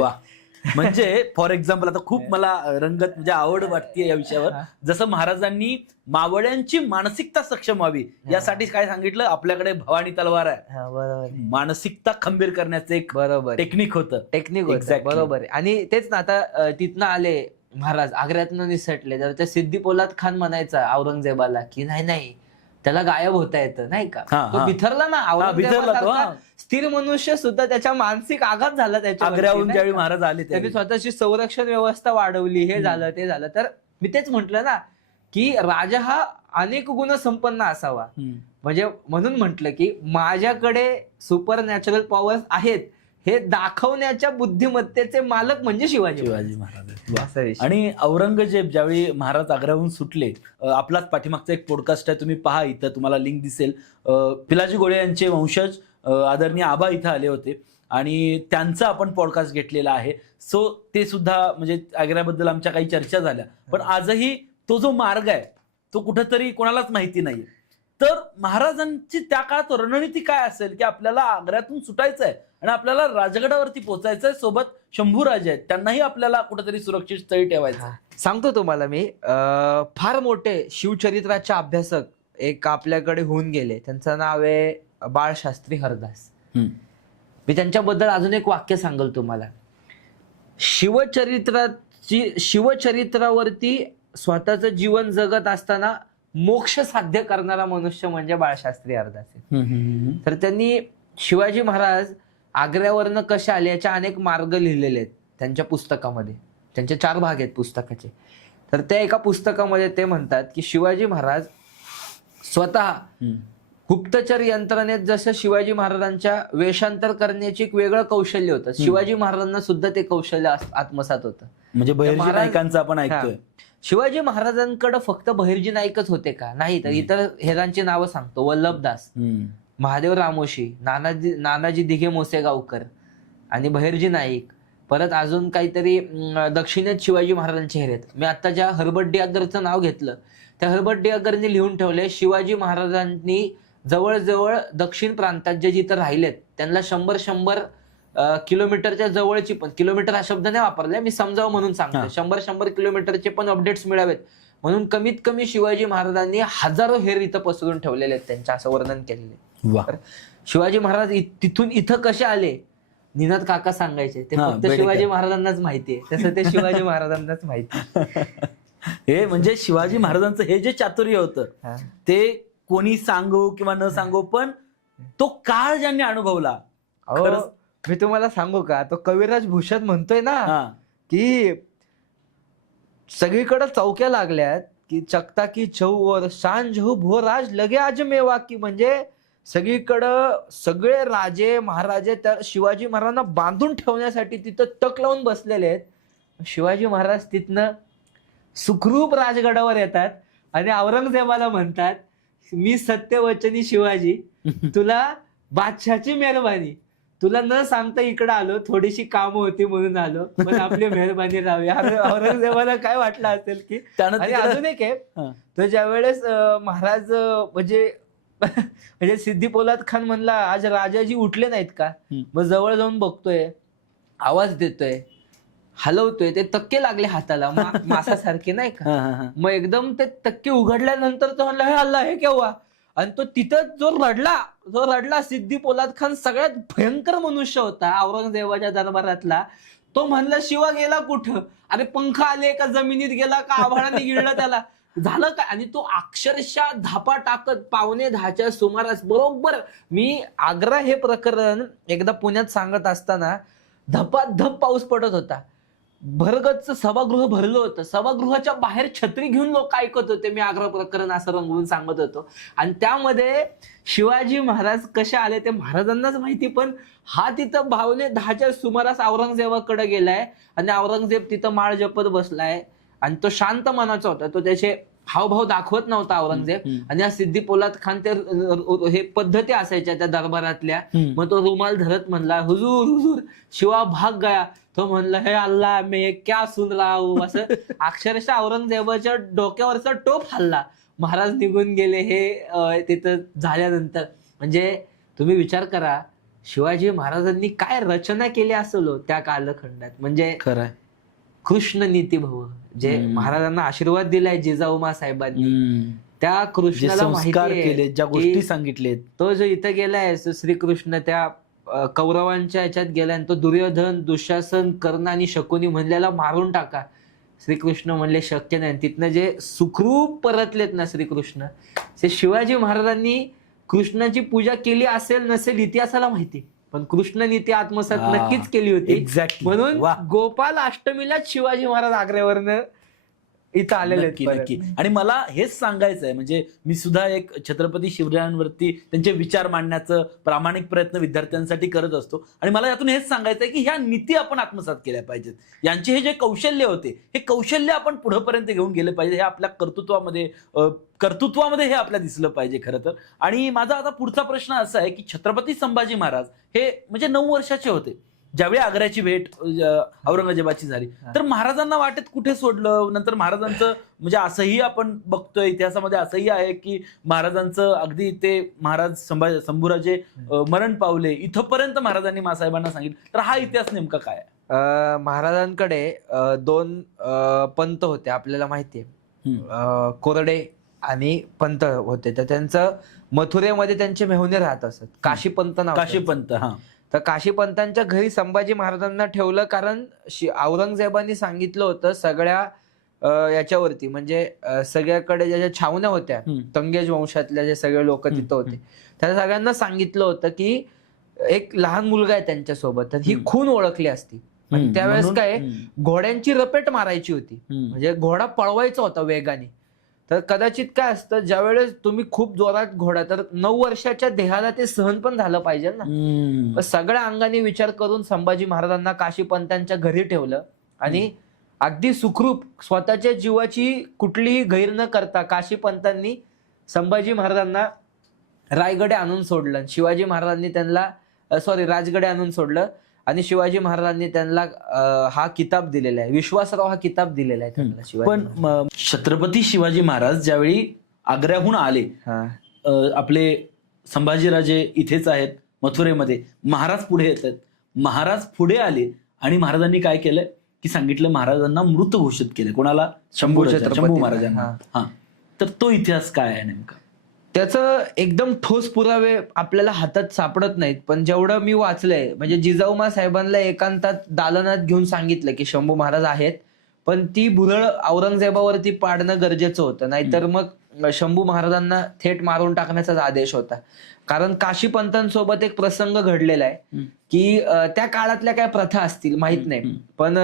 म्हणजे फॉर एक्झाम्पल आता खूप मला रंगत म्हणजे आवड वाटते या विषयावर. जसं महाराजांनी मावळ्यांची मानसिकता सक्षम व्हावी यासाठी काय सांगितलं, आपल्याकडे भवानी तलवार आहे, बरोबर मानसिकता खंबीर करण्याचं एक बरोबर टेक्निक होतं. Exactly. बरोबर आहे. आणि तेच ना, आता तिथनं आले महाराज, आग्र्यातनं निसटले, तर त्या सिद्धी पोलाद खान म्हणायचा औरंगजेबाला की नाही नाही, त्याला गायब होता येतं नाही का. तो बिथरला ना, औरंगजेबासारखा स्थिर मनुष्य सुद्धा त्याच्या मानसिक आघात झाला त्याच्या. आग्र्याहून ज्यावेळी महाराज आले त्यांनी स्वतःची संरक्षण व्यवस्था वाढवली, हे झालं ते झालं. तर मी तेच म्हंटल ना की राजा हा अनेक गुण संपन्न असावा. म्हणजे म्हणून म्हटलं की माझ्याकडे सुपर नॅचरल पॉवर्स आहेत हे दाखवण्याच्या बुद्धिमत्तेचे मालक म्हणजे शिवाजी महाराज. आणि औरंगजेब ज्यावेळी महाराज आग्र्याहून सुटले, आपलाच पाठीमागचा एक पॉडकास्ट आहे, तुम्ही पहा, इथं तुम्हाला लिंक दिसेल. पिलाजी गोळे यांचे वंशज आदरणीय आबा इथं आले होते आणि त्यांचा आपण पॉडकास्ट घेतलेला आहे. सो ते सुद्धा म्हणजे आग्र्याबद्दल आमच्या काही चर्चा झाल्या. पण आजही तो जो मार्ग आहे तो कुठेतरी कोणालाच माहिती नाही. तर महाराजांची त्या काळात रणनीती काय असेल की आपल्याला आग्र्यातून सुटायचं आहे आणि आपल्याला राजगडावरती पोहोचायचंय, सोबत शंभूराजे आहेत, त्यांनाही आपल्याला कुठेतरी सुरक्षित स्थळी ठेवायचं. सांगतो तुम्हाला मी, फार मोठे शिवचरित्राचे अभ्यासक एक आपल्याकडे होऊन गेले, त्यांचं नाव आहे बाळशास्त्री हरदास. मी त्यांच्याबद्दल अजून एक वाक्य सांगेल तुम्हाला. शिवचरित्रावरती स्वतःचं जीवन जगत असताना मोक्ष साध्य करणारा मनुष्य म्हणजे बाळशास्त्री हरदास. तर त्यांनी शिवाजी महाराज आग्र्यावरनं कसे आले याचे अनेक मार्ग लिहिलेले आहेत त्यांच्या पुस्तकामध्ये. त्यांचे 4 भाग आहेत पुस्तकाचे. तर त्या एका पुस्तकामध्ये ते म्हणतात की शिवाजी महाराज स्वतः गुप्तचर यंत्रणेत जसं शिवाजी महाराजांच्या वेषांतर करण्याची एक वेगळं कौशल्य होतं, शिवाजी महाराजांना सुद्धा ते कौशल्य आत्मसात होतं. म्हणजे बहिर्जी नाईकांचं आपण ऐकतोय. शिवाजी महाराजांकडे फक्त बहिर्जी नाईकच होते का? नाही, तर इतर हेरांची नावं सांगतो. वल्लभदास, महादेव रामोशी, नानाजी दिघे मोसेगावकर आणि बहिर्जी नाईक. परत अजून काहीतरी दक्षिणेत शिवाजी महाराजांचे हेर आहेत. मी आता ज्या हर्बट डियागरचं नाव घेतलं, त्या हर्बट डियागरने लिहून ठेवले शिवाजी महाराजांनी जवळजवळ दक्षिण प्रांतात जे जिथं राहिलेत त्यांना 100 किलोमीटरच्या जवळची, पण किलोमीटर हा शब्द नाही वापरलाय मी, समजावं म्हणून सांगतो, 100 किलोमीटरचे पण अपडेट्स मिळावेत म्हणून कमीत कमी शिवाजी महाराजांनी हजारो हेर इथं पसरून ठेवलेले आहेत, त्यांच्या असं वर्णन केलेले. शिवाजी महाराज तिथून इथं कसे आले, निनाद काका सांगायचे, ते फक्त शिवाजी महाराजांनाच माहितीये, तसं ते शिवाजी महाराजांनाच माहिती. हे म्हणजे शिवाजी महाराजांचं हे जे चातुर्य होतं ते कोणी सांगू किंवा न सांगू, पण तो काळ ज्यांनी अनुभवला. मी तुम्हाला सांगू का, तो कविराज भूषण म्हणतोय ना की सगळीकडे चौक्या लागल्यात की चकता की चौवर सांझ हो भोराज लगे आज मेवा की. म्हणजे सगळीकडं सगळे राजे महाराजे त्या शिवाजी महाराजांना बांधून ठेवण्यासाठी तिथं तक लावून बसलेले आहेत. शिवाजी महाराज तिथनं सुखरूप राजगडावर येतात आणि औरंगजेबाला म्हणतात, मी सत्यवचनी शिवाजी, तुला बादशाची मेहरबानी, तुला न सांगता इकडे आलो, थोडीशी कामं होती म्हणून आलो, पण आपली मेहरबानी राहावी. औरंगजेबाला काय वाटलं असेल की. आणि अजून एक आहे, तर ज्या वेळेस महाराज म्हणजे सिद्धी पोलाद खान म्हणला आज राजाजी उठले नाहीत का, मग जवळ जाऊन बघतोय, आवाज देतोय, हलवतोय, ते तक्के लागले हाताला मासासारखे नाही का. मग एकदम ते तक्के उघडल्यानंतर तो म्हणला, हे अल्ला हे केव्हा. आणि तो तिथं जो रडला सिद्धी पोलाद खान सगळ्यात भयंकर मनुष्य होता औरंगजेबाच्या दरबारातला. तो म्हणला शिवा गेला कुठं, अरे पंख आले का, जमिनीत गेला का, आभाळाने गिळलं त्याला, झालं काय. आणि तो अक्षरशः धापा टाकत 9:15च्या सुमारास, बरोबर मी आग्रा हे प्रकरण एकदा पुण्यात सांगत असताना धपाधप पाऊस पडत होता, भरगच्च सभागृह भरलं होतं, सभागृहाच्या बाहेर छत्री घेऊन लोक ऐकत होते. मी आग्रा प्रकरण असं रंगवून सांगत होतो आणि त्यामध्ये शिवाजी महाराज कसे आले ते महाराजांनाच माहिती. पण हा तिथं 9:10च्या सुमारास औरंगजेबाकडे गेलाय आणि औरंगजेब तिथं माळ जपत बसलाय आणि तो शांत मनाचा होता, तो त्याचे हावभाव दाखवत नव्हता औरंगजेब. आणि हा सिद्धी पोलाद खान ते हे पद्धती असायच्या त्या दरबारातल्या, मग तो रुमाल धरत म्हणला, हुजूर हुजूर शिवा भाग गया. तो म्हणला, हे अल्लाह मैं क्या सुन रहा हूं. असं अक्षरशः औरंगजेबाच्या डोक्यावरचा टोप हल्ला. महाराज निघून गेले हे तिथं झाल्यानंतर. म्हणजे तुम्ही विचार करा, शिवाजी महाराजांनी काय रचना केली असेल हो त्या कालखंडात. म्हणजे खरंय. कृष्ण नीती भव जे महाराजांना आशीर्वाद दिलाय जिजाऊमा साहेबांनी, त्या जे कृष्णाला संस्कार माहिती केले, ज्या गोष्टी सांगितलेत, तो जो इथं गेलाय श्रीकृष्ण त्या कौरवांच्या ह्याच्यात गेलाय आणि तो दुर्योधन, दुःशासन, कर्ण आणि शकुनी म्हणलेला मारून टाका. श्रीकृष्ण म्हणले शक्य नाही. तिथनं जे सुखरूप परतलेत ना श्रीकृष्ण, ते शिवाजी महाराजांनी कृष्णाची पूजा केली असेल नसेल इतिहासाला माहिती, पण कृष्ण नीती आत्मसात नक्कीच केली होती. एक्झॅक्टली. म्हणून गोपाल अष्टमीलाच शिवाजी महाराज आग्र्यावरनं इथं आलेले नक्की नक्की. आणि मला हेच सांगायचं आहे, म्हणजे मी सुद्धा एक छत्रपती शिवरायांवरती त्यांचे विचार मांडण्याचं प्रामाणिक प्रयत्न विद्यार्थ्यांसाठी करत असतो. आणि मला यातून हेच सांगायचं आहे की ह्या नीती आपण आत्मसात केल्या पाहिजेत. यांचे हे जे कौशल्य होते, हे कौशल्य आपण पुढेपर्यंत घेऊन गेले पाहिजे. हे आपल्या कर्तृत्वामध्ये हे आपल्याला दिसलं पाहिजे खरं तर. आणि माझा आता पुढचा प्रश्न असा आहे की छत्रपती संभाजी महाराज हे म्हणजे 9 वर्षाचे होते ज्यावेळी आग्र्याची भेट औरंगजेबाची झाली. तर महाराजांना वाटेत कुठे सोडलं. नंतर महाराजांचं म्हणजे असंही आपण बघतोय इतिहासामध्ये, असंही आहे की महाराजांचं अगदी ते महाराज शंभूराजे मरण पावले इथपर्यंत महाराजांनी मासाहेबांना सांगितलं. तर हा इतिहास नेमका काय आहे? महाराजांकडे 2 पंत होते आपल्याला माहितीये, कोरडे आणि पंत होते. तर त्यांचं मथुरेमध्ये त्यांचे मेहुणे राहत असत. काशीपंत नाव. काशीपंत. हा. तर काशीपंतांच्या घरी संभाजी महाराजांना ठेवलं, कारण औरंगजेबाने सांगितलं होतं सगळ्या याच्यावरती, म्हणजे सगळ्याकडे ज्या छावण्या होत्या तंगेज वंशातल्या जे सगळे लोक तिथं होते, त्या सगळ्यांना सांगितलं होतं की एक लहान मुलगा आहे त्यांच्यासोबत, तर ही खून ओळखली असती. त्यावेळेस काय घोड्यांची रपेट मारायची होती, म्हणजे घोडा पळवायचा होता वेगाने. तर कदाचित काय असतं, ज्यावेळेस तुम्ही खूप जोरात घोडा, तर 9 वर्षाच्या देहाला ते सहन पण झालं पाहिजे ना. सगळ्या अंगाने विचार करून संभाजी महाराजांना काशीपंतांच्या घरी ठेवलं आणि अगदी सुखरूप स्वतःच्या जीवाची कुठलीही गैर न करता काशीपंतांनी संभाजी महाराजांना रायगडे आणून सोडलं. शिवाजी महाराजांनी त्यांना राजगडे आणून सोडलं आणि शिवाजी महाराजांनी त्यांना हा किताब दिलेला आहे, विश्वासराव हा किताब दिलेला आहे त्यांना शिवाजी. पण छत्रपती शिवाजी महाराज ज्यावेळी आग्र्याहून आले, आपले संभाजीराजे इथेच आहेत मथुरेमध्ये, महाराज पुढे येतात. महाराज पुढे आले आणि महाराजांनी काय केलंय की सांगितलं, महाराजांना मृत घोषित केलं. कोणाला? शंभू महाराजांना. हा. तर तो इतिहास काय आहे नेमका? त्याचं एकदम ठोस पुरावे आपल्याला हातात सापडत नाहीत, पण जेवढं मी वाचलंय, म्हणजे जिजाऊमा साहेबांना एकांतात दालनात घेऊन सांगितलं की शंभू महाराज आहेत, पण ती भुरळ औरंगजेबावरती पाडणं गरजेचं होतं, नाहीतर मग शंभू महाराजांना थेट मारून टाकण्याचाच आदेश होता. कारण काशीपंतांसोबत एक प्रसंग घडलेला आहे की त्या काळातल्या काय प्रथा असतील माहित नाही, पण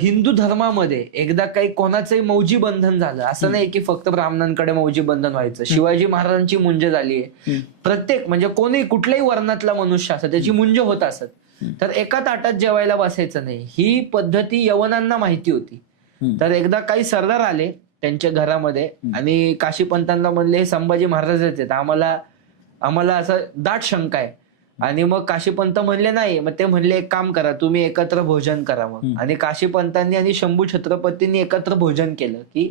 हिंदू धर्मामध्ये एकदा काही कोणाचंही मौजी बंधन झालं, असं नाही की फक्त ब्राह्मणांकडे मौजी बंधन व्हायचं. शिवाजी महाराजांची मुंज झाली आहे, प्रत्येक म्हणजे कोणी कुठल्याही वर्णातला मनुष्य असत त्याची मुंज होत असत, तर एका ताटात जेवायला बसायचं नाही. ही पद्धती यवनांना माहिती होती. तर एकदा काही सरदार आले त्यांच्या घरामध्ये आणि काशीपंतांना म्हणले, हे संभाजी महाराज आहेत, आम्हाला असं दाट शंका आहे. आणि मग काशीपंत म्हणले नाही. मग ते म्हणले, एक काम करा, तुम्ही एकत्र भोजन करा. मग आणि काशीपंतांनी आणि शंभू छत्रपतींनी एकत्र भोजन केलं की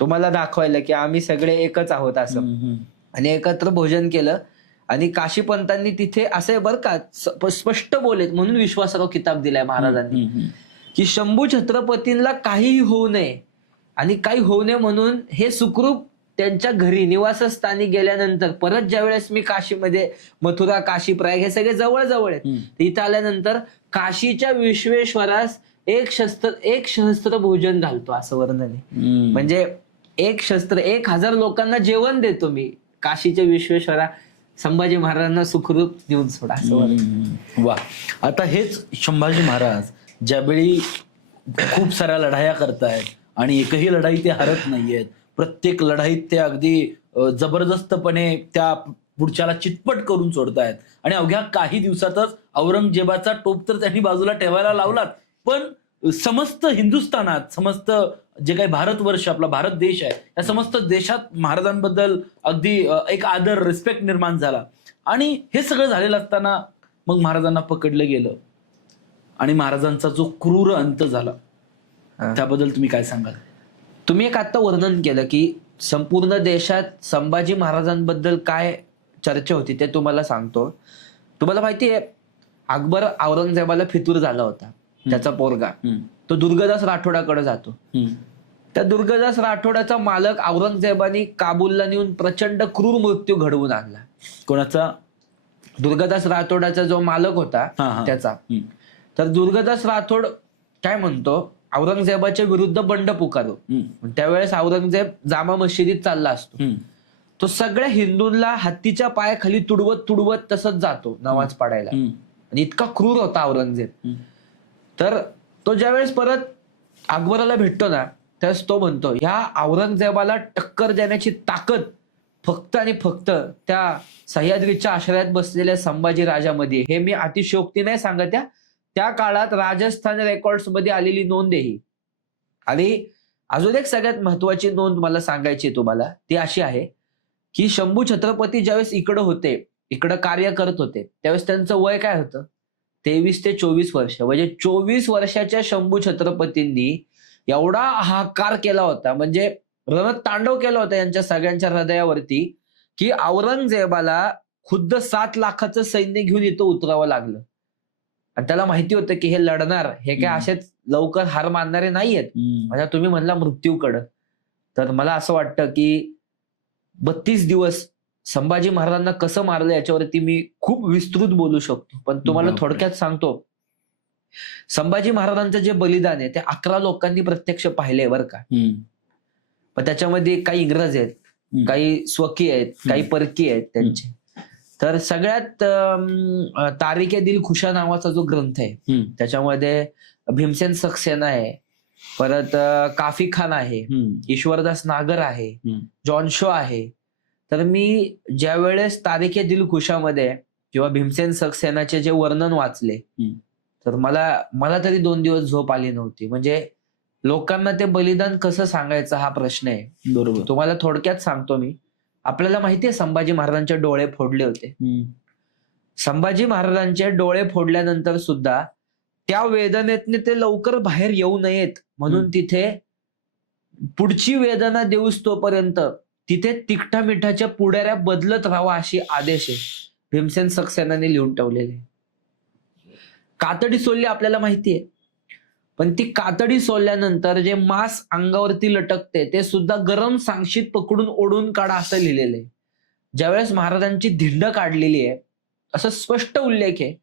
तुम्हाला दाखवायला की आम्ही सगळे एकच आहोत असं. आणि एकत्र भोजन केलं आणि काशीपंतांनी तिथे असे बरं का स्पष्ट बोलेत, म्हणून विश्वासराव किताब दिलाय महाराजांनी की शंभू छत्रपतींना काहीही होऊ नये आणि काही होऊ नये म्हणून हे सुखरूप त्यांच्या घरी निवासस्थानी गेल्यानंतर परत ज्यावेळेस मी काशीमध्ये, मथुरा, काशी, प्रयाग हे सगळे जवळ जवळ आहेत, इथं आल्यानंतर काशीच्या विश्वेश्वरास एक सहस्त्र भोजन घालतो असं वर्णन आहे. म्हणजे 1000 लोकांना जेवण देतो मी, काशीच्या विश्वेश्वरा संभाजी महाराजांना सुखरूप देऊन सोडा असं वर्णन. वा. आता हेच संभाजी महाराज ज्यावेळी खूप साऱ्या लढाया करतायत आणि एकही लढाई ते हरत नाहीयेत, प्रत्येक लढाईत ते अगदी जबरदस्तपणे त्या पुढच्याला चितपट करून सोडतायत आणि अवघ्या काही दिवसातच औरंगजेबाचा टोप तर त्यांनी बाजूला ठेवायला लावलात, पण समस्त हिंदुस्थानात, समस्त जे काही भारतवर्ष आपला भारत देश आहे, या समस्त देशात महाराजांबद्दल अगदी एक आदर, रिस्पेक्ट निर्माण झाला. आणि हे सगळं झालेलं असताना मग महाराजांना पकडलं गेलं आणि महाराजांचा जो क्रूर अंत झाला, त्याबद्दल तुम्ही काय सांगाल? तुम्ही एक आता वर्णन केलं की संपूर्ण देशात संभाजी महाराजांबद्दल काय चर्चा होती ते तुम्हाला सांगतो. तुम्हाला माहितीये अकबर औरंगजेबाला फितूर झाला होता, त्याचा पोरगा. तो दुर्गादास राठोडाकडे जातो. त्या दुर्गादास राठोडाचा मालक औरंगजेबाने काबूलला नेऊन प्रचंड क्रूर मृत्यू घडवून आणला. कोणाचा? दुर्गादास राठोडाचा जो मालक होता त्याचा. तर दुर्गादास राठोड काय म्हणतो, औरंगजेबाच्या विरुद्ध बंड पुकारो. त्यावेळेस औरंगजेब जामा मशिदीत चालला असतो. तो सगळ्या हिंदूंना हत्तीच्या पायाखाली तुडवत तुडवत तसंच जातो नमाज पाडायला. आणि इतका क्रूर होता औरंगजेब. तर तो ज्यावेळेस परत अकबराला भेटतो ना, त्यावेळेस तो म्हणतो ह्या औरंगजेबाला टक्कर देण्याची ताकद फक्त आणि फक्त त्या सह्याद्रीच्या आश्रयात बसलेल्या संभाजी राजामध्ये. हे मी अतिशयोक्ती नाही सांगत, त्या काळात राजस्थान रेकॉर्ड्स मध्ये आलेली नोंद आहे ही. आणि अजून एक सगळ्यात महत्वाची नोंद मला सांगायची तुम्हाला, ती अशी आहे की शंभू छत्रपती ज्यावेळेस इकडं होते, इकडं कार्य करत होते, त्यावेळेस त्यांचं वय काय होतं? 23 ते 24 वर्ष. म्हणजे 24 वर्षाच्या शंभू छत्रपतींनी एवढा हाहाकार केला होता, म्हणजे रणतांडव केला होता यांच्या सगळ्यांच्या हृदयावरती, की औरंगजेबाला खुद्द 7 लाखाचं सैन्य घेऊन इथं उतरावं लागलं. आणि त्याला माहिती होतं की हे लढणार, हे काय असेच लवकर हार मानणारे नाहीयेत. म्हणजे तुम्ही म्हणला मृत्यूकडं, तर मला असं वाटतं की 32 दिवस संभाजी महाराजांना कसं मारलं याच्यावरती मी खूप विस्तृत बोलू शकतो, पण तुम्हाला थोडक्यात सांगतो. संभाजी महाराजांचं जे बलिदान आहे ते 11 लोकांनी प्रत्यक्ष पाहिलंय बरं का. पण त्याच्यामध्ये काही इंग्रज आहेत, काही स्वकीय आहेत, काही परकीय आहेत त्यांचे. तर सगळ्यात तारिके दिल खुशा नावाचा जो ग्रंथ आहे त्याच्यामध्ये भीमसेन सक्सेना आहे, परत काफी खान आहे, ईश्वरदास नागर आहे, जॉन शो आहे. तर मी ज्या वेळेस तारिके दिल खुशामध्ये किंवा भीमसेन सक्सेनाचे जे वर्णन वाचले, तर मला तरी 2 दिवस झोप आली नव्हती. म्हणजे लोकांना ते बलिदान कसं सांगायचं हा प्रश्न आहे. बरोबर. तुम्हाला थोडक्यात सांगतो मी. आपल्याला माहितीये संभाजी महाराजांचे डोळे फोडले होते. संभाजी महाराजांचे डोळे फोडल्यानंतर सुद्धा त्या वेदनेतने ते लवकर बाहेर येऊ नयेत म्हणून तिथे पुढची वेदना देऊस तोपर्यंत तिथे तिखटा मिठाच्या पुढाऱ्या बदलत राहावा अशी आदेश आहे भीमसेन सक्सेनाने लिहून ठेवलेले. कातडी सोडली आपल्याला माहितीये, पण ती कातडी सोडल्यानंतर जे मांस अंगावरती लटकते ते सुद्धा गरम सांगशीत पकडून ओढून काढा असं लिहिलेलं आहे. ज्यावेळेस महाराजांची धिंड काढलेली आहे, असं स्पष्ट उल्लेख आहे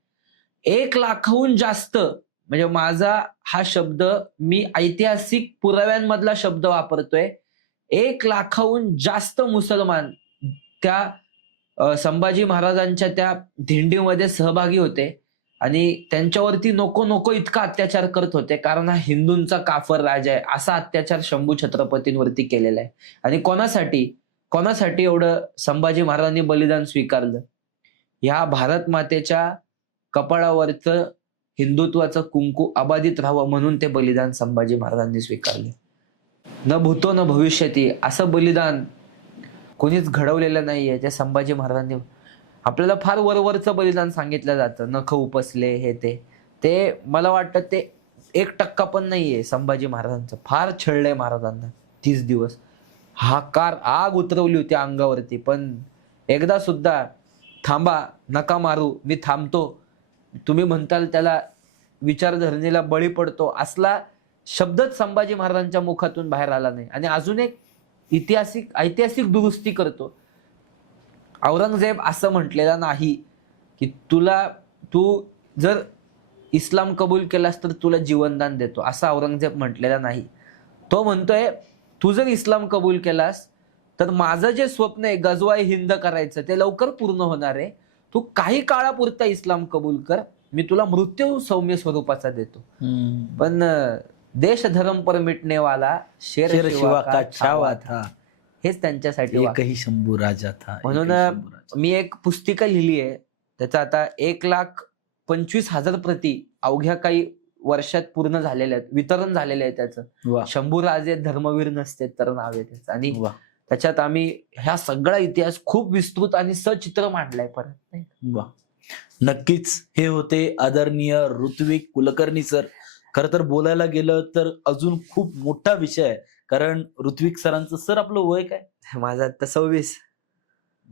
1 लाखाहून जास्त, म्हणजे माझा हा शब्द मी ऐतिहासिक पुराव्यांमधला शब्द वापरतोय, 1 लाखाहून जास्त मुसलमान त्या संभाजी महाराजांच्या त्या धिंडीमध्ये सहभागी होते आणि त्यांच्यावरती नको नको इतका अत्याचार करत होते, कारण हा हिंदूंचा काफर राजा आहे असा अत्याचार शंभू छत्रपतींवरती केलेला आहे. आणि कोणासाठी एवढं संभाजी महाराजांनी बलिदान स्वीकारलं? ह्या भारत मातेच्या कपाळावरचं हिंदुत्वाचं कुंकू अबाधित राहावं म्हणून ते बलिदान संभाजी महाराजांनी स्वीकारले. न भूतो न भविष्यती असं बलिदान कोणीच घडवलेलं नाहीये जे संभाजी महाराजांनी. आपल्याला फार वरवरचं बलिदान सांगितलं जातं, नख उपसले हे ते मला वाटतं ते 1% पण नाहीये संभाजी महाराजांचं. फार छळलंय महाराजांना 30 दिवस, हाकार आग उतरवली होती अंगावरती, पण एकदा सुद्धा थांबा नका मारू मी थांबतो, तुम्ही म्हणताल त्याला विचारधरणीला बळी पडतो असला शब्दच संभाजी महाराजांच्या मुखातून बाहेर आला नाही. आणि अजून एक ऐतिहासिक दुरुस्ती करतो. औरंगजेब असं म्हटलेला नाही की तू जर इस्लाम कबूल केलास तर तुला जीवनदान देतो, असं औरंगजेब म्हटलेला नाही. तो म्हणतोय तू जर इस्लाम कबूल केलास तर माझं जे स्वप्न आहे गजवाई हिंद करायचं ते लवकर पूर्ण होणार आहे. तू काही काळापुरता इस्लाम कबूल कर, मी तुला मृत्यू सौम्य स्वरूपाचा देतो. पण देश धर्म पर मिटने वाला शेर शिवा का छावा था, हेच त्यांच्यासाठी एकही शंभू राजा था. म्हणून मी एक पुस्तिका लिहिली आहे, त्याचा आता 1,25,000 प्रती अवघ्या काही वर्षात पूर्ण झालेल्या आहेत, वितरण झालेले आहे त्याचं. शंभू राजे धर्मवीर नसते तर नाव आहे त्याचं. आणि त्याच्यात आम्ही ह्या सगळा इतिहास खूप विस्तृत आणि सचित्र मांडलाय परत. नक्कीच हे होते आदरणीय ऋत्विक कुलकर्णी सर. खरं तर बोलायला गेलं तर अजून खूप मोठा विषय आहे, कारण ऋत्विक सरांचं, सर आपलं वय काय? माझं आता 26.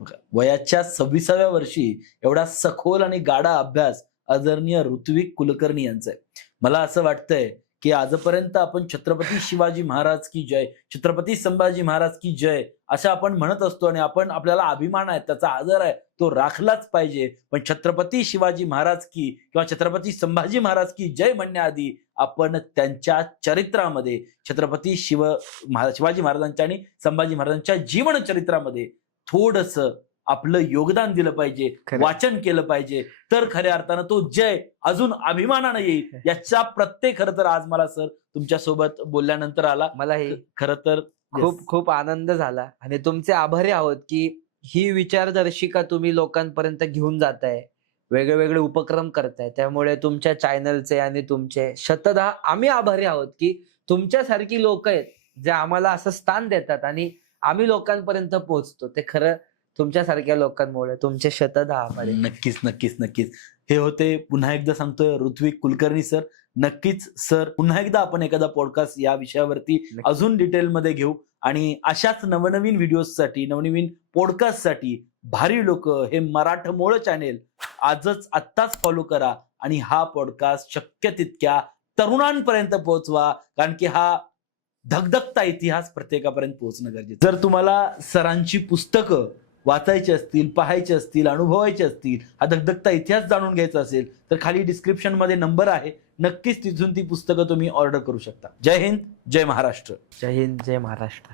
बघा, वयाच्या 26व्या वर्षी एवढा सखोल आणि गाढा अभ्यास आदरणीय ऋत्विक कुलकर्णी यांचा आहे. मला असं वाटतंय की आजपर्यंत आपण छत्रपती शिवाजी महाराज की जय, छत्रपती संभाजी महाराज की जय असं आपण म्हणत असतो आणि आपण आपल्याला अभिमान आहे, त्याचा आदर आहे, तो राखलाच पाहिजे. पण छत्रपती शिवाजी महाराज की किंवा छत्रपती संभाजी महाराज की जय म्हणण्याआधी आपण त्यांच्या चरित्रामध्ये छत्रपती शिवाजी महाराजांच्या आणि संभाजी महाराजांच्या जीवन चरित्रामध्ये थोडंसं आपलं योगदान दिलं पाहिजे, खरं. वाचन केलं पाहिजे. तर खऱ्या अर्थानं तो जय अजून अभिमानानं येईल. याचा प्रत्यय खरं तर आज मला सर तुमच्या सोबत बोलल्यानंतर आला. मलाही खरं तर खूप खूप आनंद झाला आणि तुमचे आभारी आहोत की ही विचारदर्शिका तुम्ही लोकांपर्यंत घेऊन जाताय, वेगळे वेगळे उपक्रम करताय. त्यामुळे तुमच्या चॅनलचे आणि तुमचे शतदा आम्ही आभारी आहोत की तुमच्यासारखी लोक आहेत जे आम्हाला असं स्थान देतात आणि आम्ही लोकांपर्यंत पोहोचतो. ते खरं तुमच्यासारख्या लोकांमुळे. तुमचे शतदा आभारी. नक्कीच नक्कीच नक्कीच. हे होते, पुन्हा एकदा सांगतोय, ऋत्विक कुलकर्णी सर. नक्कीच सर, पुन्हा एकदा आपण एखादा पॉडकास्ट या विषयावरती अजून डिटेलमध्ये घेऊ आणि अशाच नवनवीन व्हिडिओसाठी, नवनवीन पॉडकास्टसाठी भारी लोक हे मराठमोळं चॅनेल आत्ताच फॉलो करा आणि हा पॉडकास्ट शक्य तितक्या तरुणांपर्यंत पोहोचवा, कारण की हा धगधगता इतिहास प्रत्येकापर्यंत पोहोचणं गरजेचं. जर तुम्हाला सरांची पुस्तकं वाचायचे असतील, पाहायचे असतील, अनुभवायचे असतील, हा धगधगता इतिहास जाणून घ्यायचा असेल तर खाली डिस्क्रिप्शन मध्ये नंबर आहे, नक्कीच तिथून ती पुस्तकं तुम्ही ऑर्डर करू शकता. जय हिंद, जय महाराष्ट्र. जय हिंद, जय महाराष्ट्र.